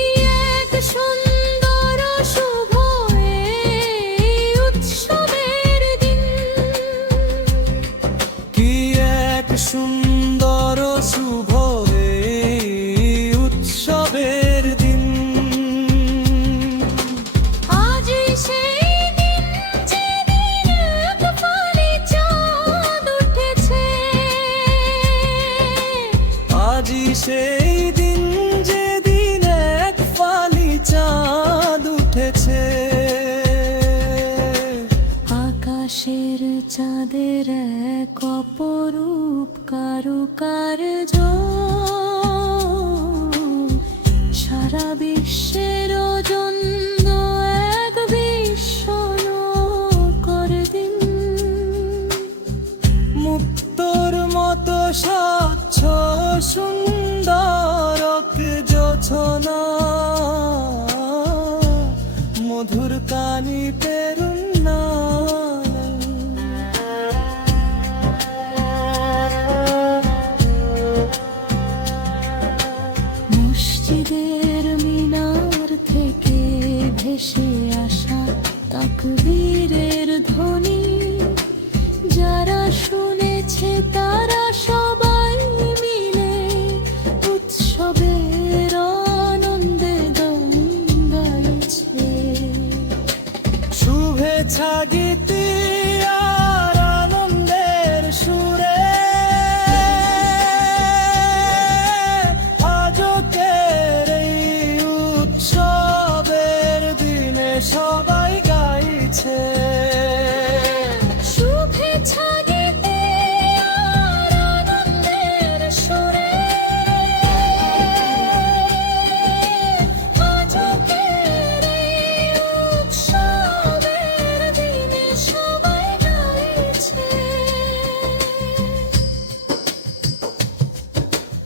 এক সুন্দর শুভ এই উৎসবের দিন, কি এক সুন্দর শুভ এই উৎসবের দিন। আজই সেই দিন যেদিন এক ফালি চাঁদ উঠেছে, আজই সেই দিন যেদিন এক ফালি চাঁদ উঠেছে। আকাশের চাঁদের এক অপরূপ কারুকার্য, সারা বিশ্বের জন্য এক বিস্ময়কর দিন। মুক্তোর মতো স্বচ্ছ সুন্দর জোছনা, মধুর কানি পেরুন্না। মসজিদের মিনার থেকে ভেসে আসা তাকবীরের ধ্বনি, যারা শুনেছে তারা সবাই মিলে উৎসবের আনন্দে গান গাইছে। শুভেচ্ছা গীতি আর আনন্দের সুরে আজকের এই উৎসবের দিনে সবাই গাইছে। শুভেচ্ছা গীতি আর আনন্দের সুরে আজকের এই উৎসবের দিনে সবাই গাইছে।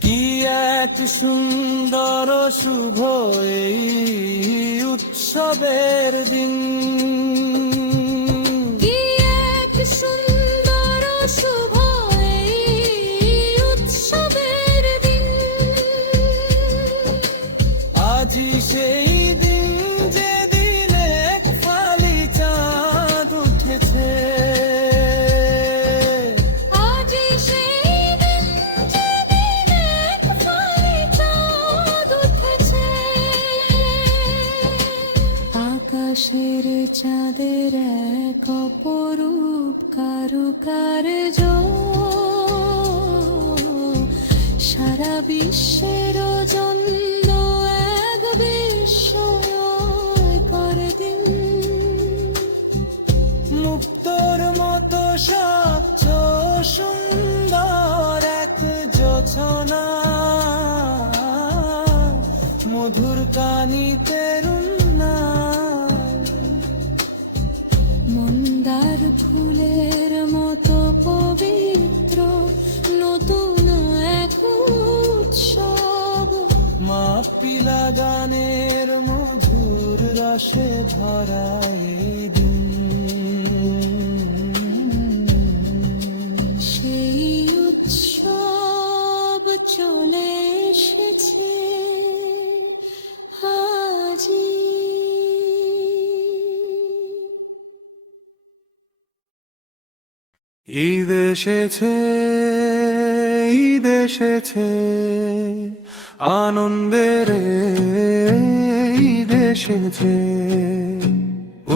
কি এক সুন্দর শুভ এই উৎসবের দিন। কি এক সুন্দর শুভ এই উৎসবের দিন। আজই সেই দিন যেদিন এক ফালি চাঁদ উঠেছে। আজই সেই দিন যেদিন এক ফালি চাঁদ উঠেছে। আকাশের চাঁদের এক অপরূপ কারুকার্য, সারা বিশ্বের জন্য এক বিস্ময়কর দিন। মুক্তোর মতো স্বচ্ছ সুন্দর এক জোছনা, মধুর কানি পেরুন্না। মন্দার ফুলের মতো পবিত্র নতুন এক উৎসব, মাপিলা গানের মধুর রসে ভরা এই দিন। সেই উৎসব চলে এসেছে আজই। ঈদ এসেছে, ঈদ এসেছে, আনন্দের ঈদ এসেছে।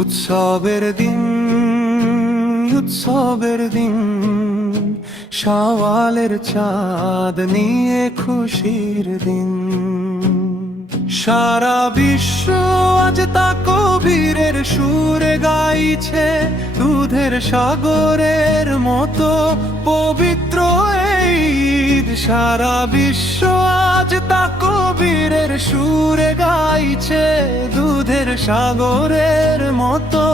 উৎসবের দিন, উৎসবের দিন, শাওয়ালের চাঁদ নিয়ে খুশির দিন। সারা বিশ্ব আজ তা কবিরের সুরে গাইছে, দুধের সাগরের মতো পবিত্র এই ঈদ। সারা বিশ্ব আজ তা কবিরের সুরে গাইছে, দুধের সাগরের মতো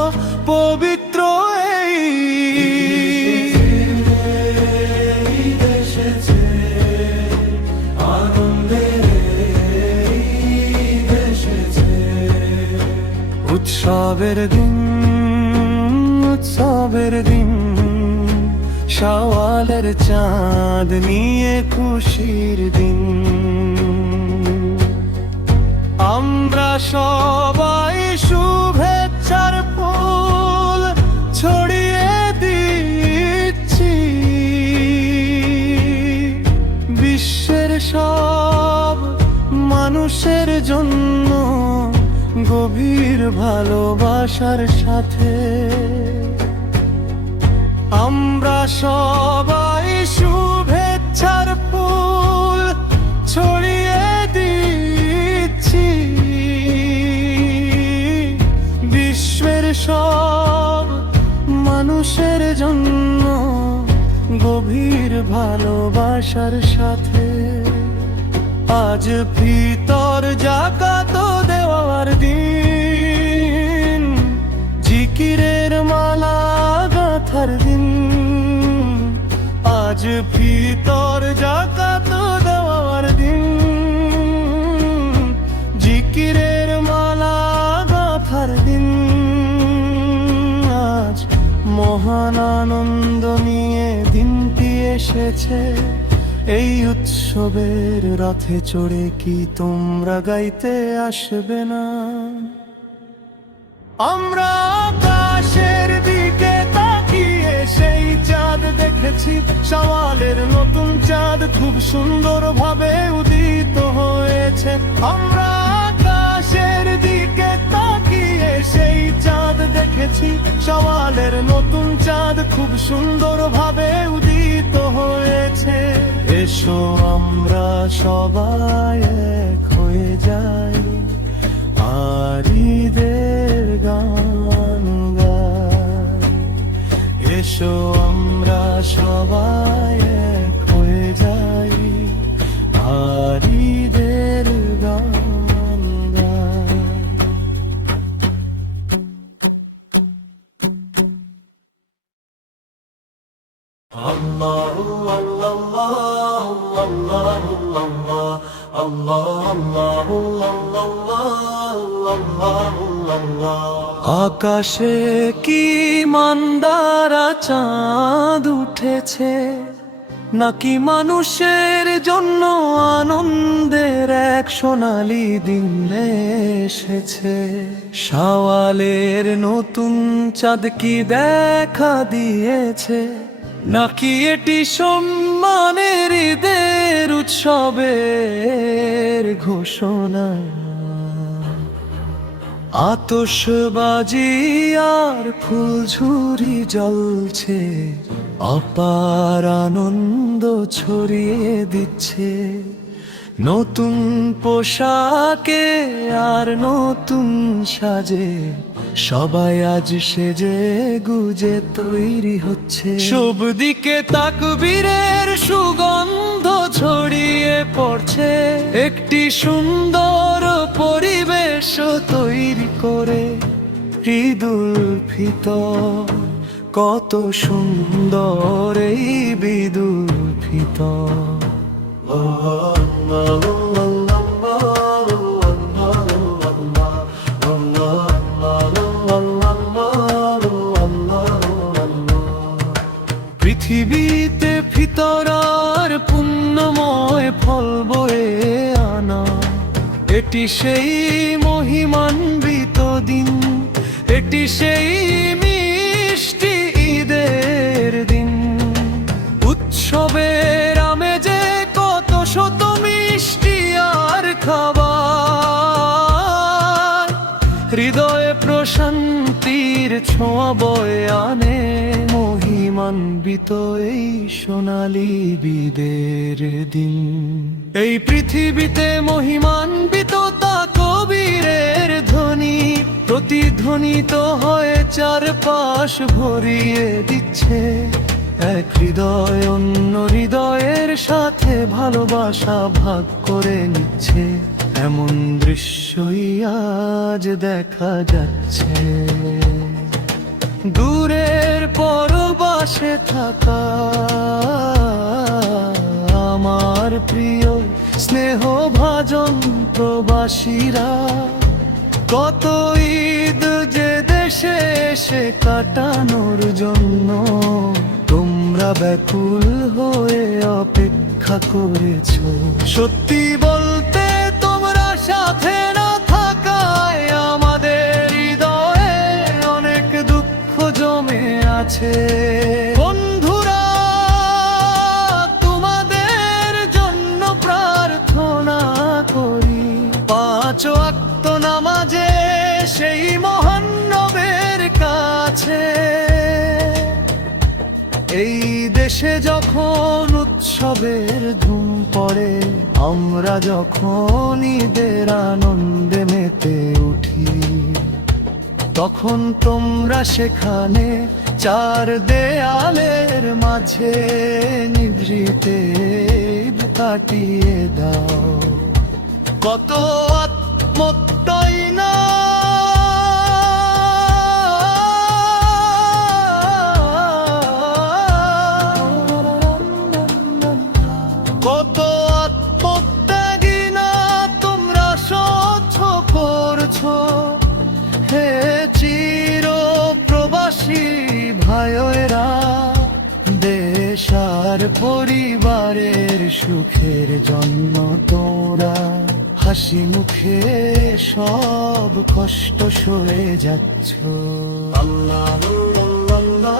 পবিত্র এই ঈদ এসেছে। উৎসবের দিন, উৎসবের দিন, শাওয়ালের চাঁদ নিয়ে খুশির দিন। আমরা সবাই শুভেচ্ছার ফুল ছড়িয়ে দিচ্ছি, বিশ্বের সব মানুষের জন্য গভীর ভালোবাসার সাথে। আমরা সবাই শুভেচ্ছার ফুল ছড়িয়ে দিচ্ছি, বিশ্বের সব মানুষের জন্য গভীর ভালোবাসার সাথে। আজ ফিতর যাকাত দেওয়ার দিন, জিকিরের মালা গাঁথার দিন। আজ ফিতর যাকাত দেওয়ার দিন, জিকিরের মালা গাঁথার দিন। আজ মহান আনন্দ নিয়ে দিনটি এসেছে, এই উৎসবের রথে চড়ে কি তোমরা গাইতে আসবে না? আমরা আকাশের দিকে তাকিয়ে সেই চাঁদ দেখেছি, শাওয়ালের নতুন চাঁদ খুব সুন্দর ভাবে উদিত হয়েছে। আমরা আকাশের দিকে তাকিয়ে সেই চাঁদ দেখেছি, শাওয়ালের নতুন চাঁদ খুব সুন্দর ভাবে উদিত হয়েছে। এসো আমরা সবাই এক হয়ে যাই, আর ঈদের গান গাই। এসো আমরা সবাই এক হয়ে যাই, আর ঈদের গান গাই। আল্লাহু আল্লাহ আল্লাহু আল্লাহ আল্লাহু আল্লাহ। আকাশে কি মান্দারা চাঁদ উঠেছে, নাকি মানুষের জন্য আনন্দের এক সোনালী দিন এসেছে? শাওয়ালের নতুন চাঁদ কি দেখা দিয়েছে, নাকি এটি সম্মানের ঈদের উৎসবের ঘোষণা? আতশবাজি আর ফুলঝুরি জ্বলছে, অপার আনন্দ ছড়িয়ে দিচ্ছে। নতুন পোশাকে আর নতুন সাজে সবাই আজ সেজে গুজে তৈরি হচ্ছে। সব দিকে তাকবীরের সুগন্ধ ছড়িয়ে পড়ছে, একটি সুন্দর পরিবেশ তৈরি করে ঈদুল ফিতর। কত সুন্দর এই ঈদুল ফিতর। পৃথিবীতে ফিতরার পুণ্যময় ফল বয়ে আনা, এটি সেই মহিমান্বিত দিন, এটি সেই মিষ্টি ঈদের দিন। উৎসবের আমেজে কত শত মিষ্টি আর খাবার, হৃদয়ে প্রশান্তির ছোঁয়া বয়ে আনে মহিমান্বিত এই সোনালী বিদের দিন। এই পৃথিবীতে মহিমান্বিত তা কবীরের ধ্বনি প্রতিধ্বনিত হয়ে চারপাশ ভরিয়ে দিচ্ছে। এক হৃদয় অন্য হৃদয়ের সাথে ভালোবাসা ভাগ করে নিচ্ছে। এমন দৃশ্যই আজ দেখা যাচ্ছে। দূরের পরবাসে থাকা আমার প্রিয় স্নেহভাজন প্রবাসীরা, কত ঈদ যে দেশে এসে কাটানোর জন্য তোমরা ব্যাকুল হয়ে অপেক্ষা করেছো। সত্যি বলতে তোমরা সাথে না থাকায় আমাদের হৃদয়ে অনেক দুঃখ জমে আছে। বন্ধুরা, তোমাদের জন্য প্রার্থনা করি, 5 ওয়াক্ত নামাজে সেই মহান নবের কাছে। এই দেশে যখন উৎসবের ধুম পড়ে, আমরা যখন ঈদের আনন্দে মেতে উঠি, তখন তোমরা সেখানে 4 দেয়ালের মাঝে নিভৃতে কাটিয়ে দাও। কত আত্মত্যাই না কত আত্মত্যাগী না তোমরা সহ্য করছো। হে চির প্রবাসী ভাইয়েরা, দেশ আর পরিবারের সুখের জন্য তোমরা হাসি মুখে সব কষ্ট সয়ে যাচ্ছ। আল্লাহ আল্লাহ আল্লাহ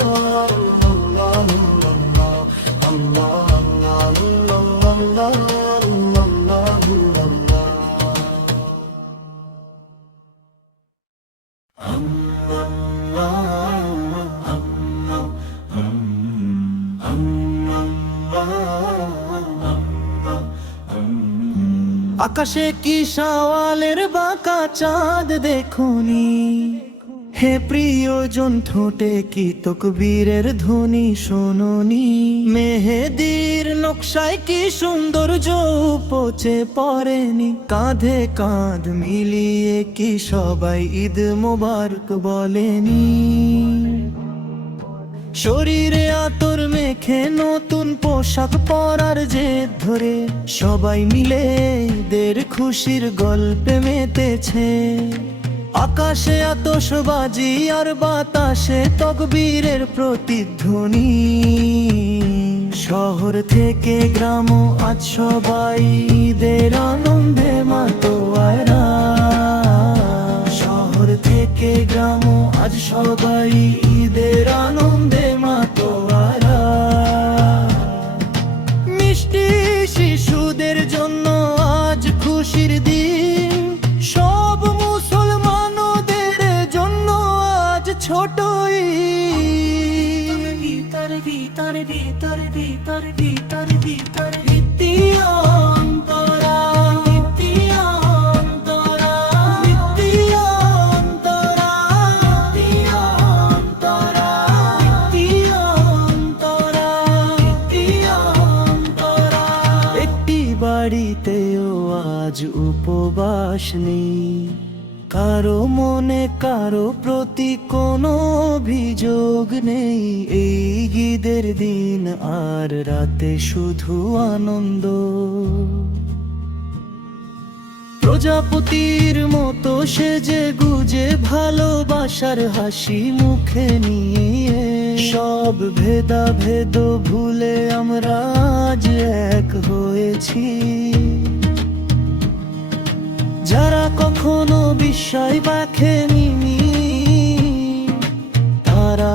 আকাশে কি শাওয়ালের বাঁকা চাঁদ দেখুনি, হে প্রিয়জন ঠোঁটে কি তকবীরের ধ্বনি শোনোনি। মেহেদির নকশায় কি সৌন্দর্য উপচে পড়েনি, কাঁধে কাঁধ মিলিয়ে কি সবাই ঈদ মোবারক বলেনি। শরীরে আতর মেখে নতুন পোশাক পরার জেদ ধরে সবাই মিলে ঈদের খুশির গল্পে মেতেছে। আকাশে আতশবাজি আর বাতাসে তকবীরের প্রতিধ্বনি। শহর থেকে গ্রাম আজ সবাই ঈদের আনন্দে মাতোয়ারা। শহর থেকে গ্রাম আজ সবাই ঈদের আনন্দে মাতোয়ারা। মিষ্টি শিশুদের জন্য আজ খুশির দিন, সব মুসলমানদের জন্য আজ ছোট ঈদ। ভিতরে ভিতরে ভিতরে ভিতরে ভিতরে ভিতরে নিত্যন্তরা নিত্যন্তরা নিত্যন্তরা নিত্যন্তরা নিত্যন্তরা নিত্যন্তরা। একটি বাড়িতেও আজ উপবাস নেই, কারো মনে কারো প্রতি কোনো অভিযোগ নেই। এই ঈদের দিন আর রাতে শুধু আনন্দ। প্রজাপতির মতো সেজে গুজে ভালোবাসার হাসি মুখে নিয়ে সব ভেদাভেদ ভুলে আমরা আজ এক হয়েছি। যারা কখনো বিস্ময় দেখেনি তারা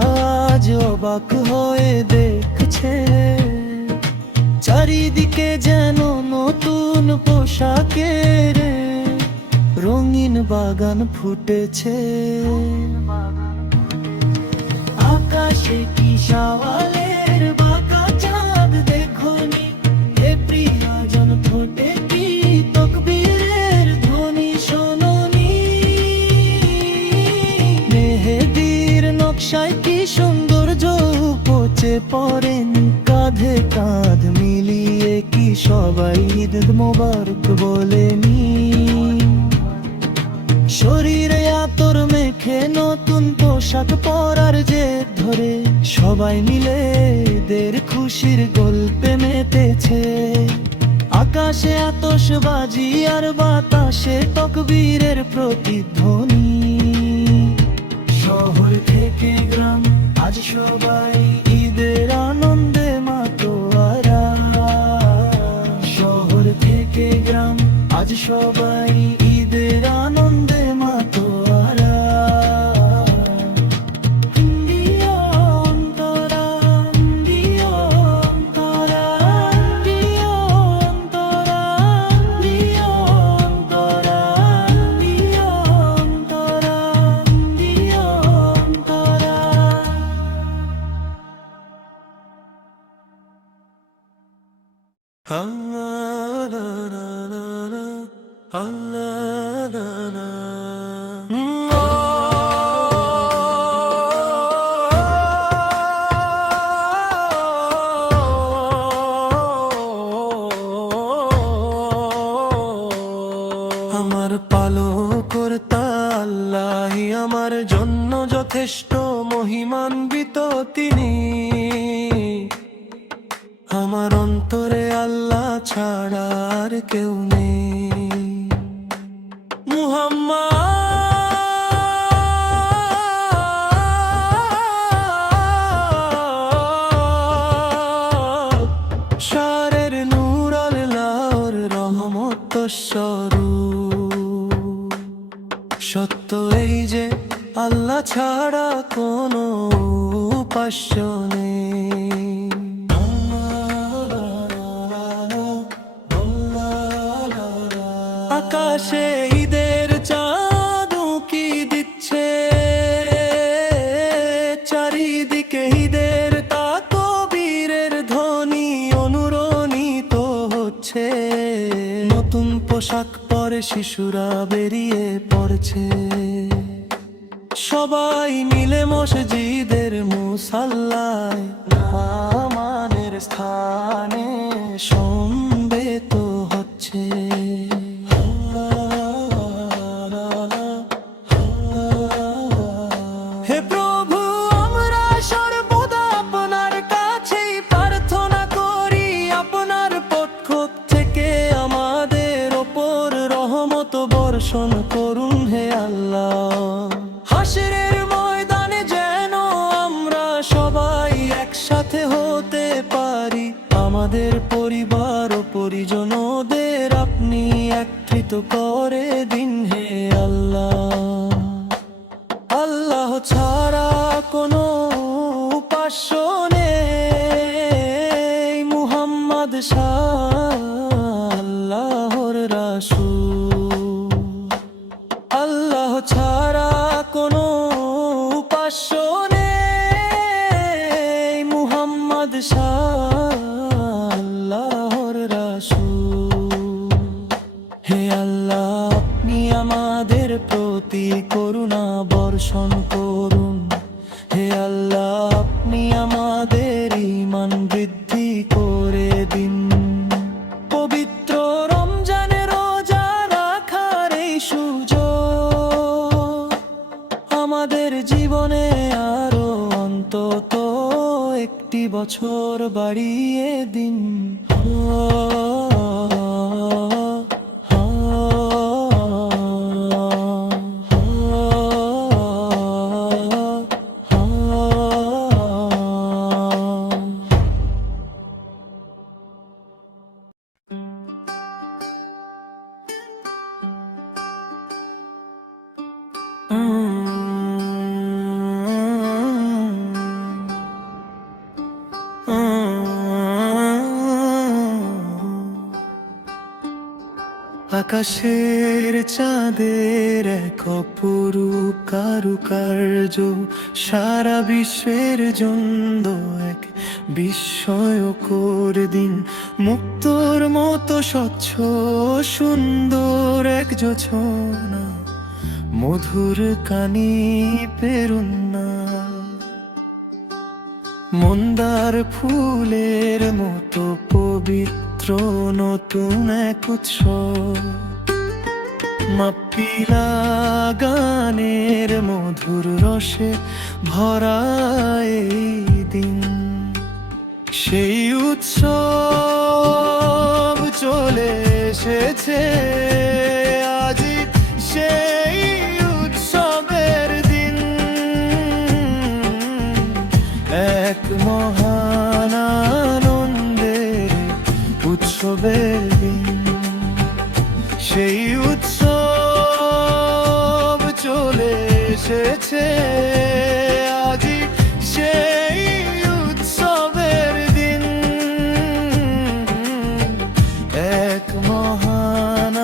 আজ অবাক হয়ে দেখছে। চারিদিকে যেন নতুন পোশাকের রঙিন বাগান ফুটেছে। আকাশে কি শাওয়ালের বাঁকা চাঁদ দেখোনি, এ প্রিয়জন ফোটে কি তকবীরের ধ্বনি শোনোনি। মেহেদির নকশায় কি সৌন্দর্য উপচে পড়েন, কাঁধে কাঁধ মিলিয়ে কি সবাই ঈদ মোবারক বলেনি। শরীরে আতর মেখে নতুন পোশাক পরার জেদ ধরে সবাই মিলে এদের খুশির গল্পে মেতেছে। আকাশে আতশবাজি আর বাতাসে তকবীরের প্রতিধ্বনি। শহর থেকে গ্রাম আজ সবাই ঈদের আনন্দে মাতোয়ারা। শহর থেকে গ্রাম আজ সবাই ঈদের আনন্দে মাতোয়ারা। ইন্ডিয়া অন্তরা, ইন্ডিয়া অন্তরা, ইন্ডিয়া অন্তরা, ইন্ডিয়া অন্তরা, ইন্ডিয়া অন্তরা, ইন্ডিয়া অন্তরা। আমার পালকর্তা আল্লাহই আমার জন্য যথেষ্ট, মহিমান্বিত তিনি। আমার অন্তরে আল্লাহ ছাড়া আর কেউ নেই। মুহাম্মদ শারের নূর আল্লাহর রহমত স্বরূপ। সত্য এই যে আল্লাহ ছাড়া কোনো উপাস্য নেই। আকাশে ঈদের চাঁদ উঁকি দিচ্ছে, চারিদিকে ঈদের তাকবীরের ধ্বনি অনুরণিত হচ্ছে। নতুন পোশাক পরে শিশুরা বেরিয়ে পড়ছে, সবাই মিলে মসজিদের মুসাল্লায় নামাজের স্থানে সমবেত হচ্ছে। হে প্রভু, আমরা সর্বদা আপনার কাছেই প্রার্থনা করি, আপনার পক্ষ থেকে আমাদের ওপর রহমত বর্ষণ করুন হে আল্লাহ। হাশরের ময়দানে যেন আমরা সবাই একসাথে হতে পারি, আমাদের পরিবার ও পরিজনদের আপনি একত্রিত করে দিন হে আল্লাহ। আল্লাহ ছাড়া কোনো উপাস্য নেই, মুহাম্মদ আল্লাহর রাসূল। আল্লাহ ছাড়া কোনো উপাস্য নেই, মুহাম্মদ আল্লাহর রাসূল। হে আল্লাহ, আপনি আমাদের প্রতি করুণা বর্ষণ করুন। হে আল্লাহ, আপনি আমাদের ঈমান বৃদ্ধি করে দিন। পবিত্র রমজানে রোজা রাখার এই সুযোগ আমাদের জীবনে আরো অন্তত একটি বছর বাড়িয়ে দিন। আকাশের চাঁদের এক অপরূপ কারুকার্য, সারা বিশ্বের জন্য এক বিস্ময়কর দিন। মুক্তোর মতো স্বচ্ছ সুন্দর এক জোছনা, মধুর কানি পেরুন্না। মন্দার ফুলের মতো পবিত্র নতুন এক উৎসব, মাপ্পিলা গানের মধুর রসে ভরা এই দিন। সেই উৎসব চলে এসেছে আজি, সেই উৎসবের দিন। এক মহান আনন্দের উৎসবের দিন। সেই উৎসব চলে এসেছে আজি, সেই উৎসবের দিন। এক মহান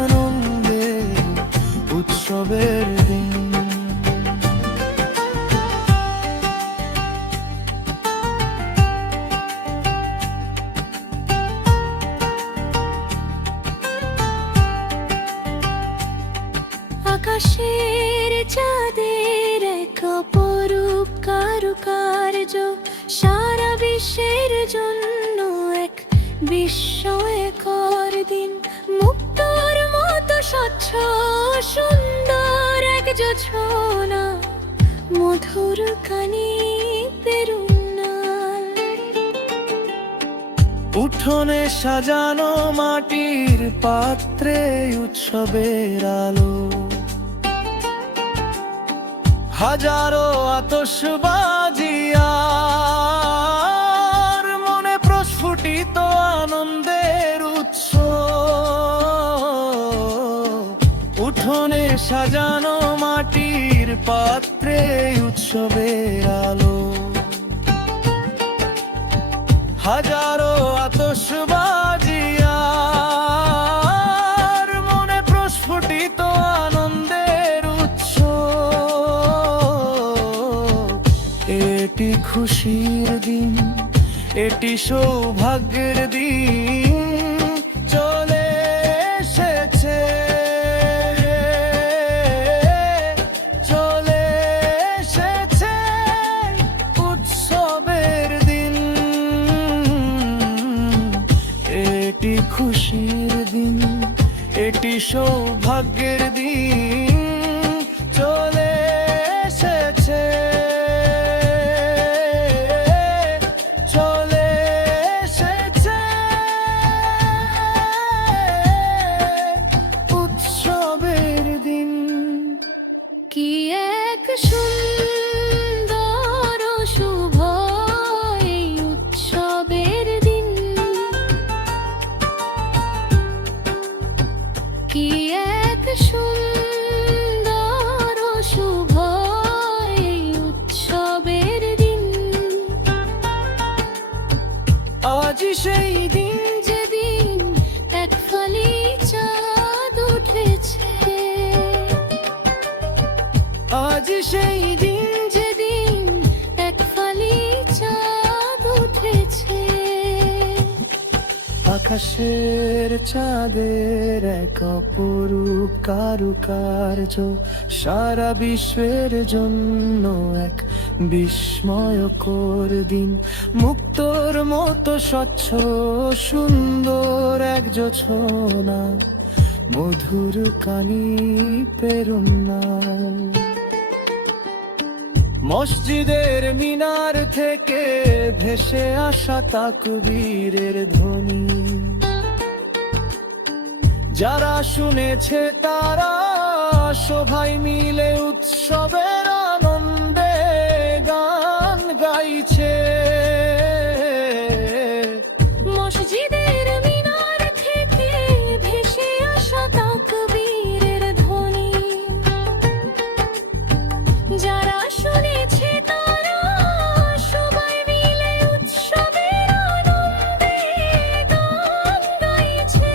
আনন্দের উৎসবের দিন। আকাশের চাঁদের এক অপরূপ কারুকার্য, সারা বিশ্বের জন্য এক বিস্ময়কর দিন। মুক্তোর মতো স্বচ্ছ সুন্দর এক জোছনা, মধুর কানি পেরুন্না। উঠোনে সাজানো মাটির পাত্রে উৎসবের আলো, হাজারো আতশবাজি আর মনে প্রস্ফুটিত আনন্দের উৎস। উঠোনে সাজানো মাটির পাত্রে উৎসবের আলো, হাজারো আতশবাজি আর মনে প্রস্ফুটিত আনন্দের উৎস। এটি খুশির দিন, এটি সৌভাগ্যের দিন চলে এসেছে। চলে এসেছে উৎসবের দিন। এটি খুশির দিন, এটি সৌভাগ্যের দিন চলে এসেছে। চলে এসেছে উৎসবের দিন। কি এক সুন্দর ও শুভ এই উৎসবের দিন। কি এক সুন্দর ও শুভ এই উৎসবের দিন। আজ সেই দিন, যেদিন এক ফালি চাঁদ উঠেছে। আজ সেই দিন, যেদিন এক ফালি চাঁদ উঠেছে। আকাশের চাঁদের এক অপরূপ কারুকার্য, সারা বিশ্বের জন্য এক বিস্ময়কর দিন। মুক্তোর মতো স্বচ্ছ সুন্দর এক জোছনা, মধুর কানি পেরুন্না। মসজিদের মিনার থেকে ভেসে আসা তাকবীরের ধ্বনি, যারা শুনেছে তারা সবাই মিলে উৎসবের আনন্দে গান গাইছে। মসজিদের মিনার থেকে ভেসে আসা তাকবীরের ধ্বনি, যারা শুনেছে তারা সবাই মিলে উৎসবের আনন্দে গান গাইছে।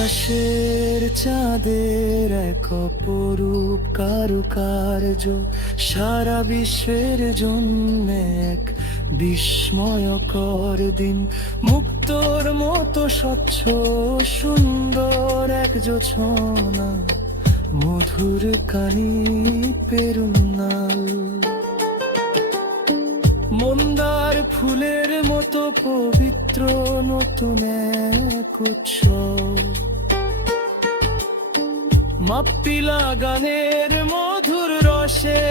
আকাশের চাঁদের এক অপরূপ কারুকার্য সারা বিশ্বের জন্য এক বিস্ময়কর দিন। মুক্তোর মতো স্বচ্ছ সুন্দর এক জোছনা, মধুর কানি পেরুন্নাল। মন্দার ফুলের মতো পবিত্র নতুন এক উৎসব, মাপ্পিলা গানের মধুর রসে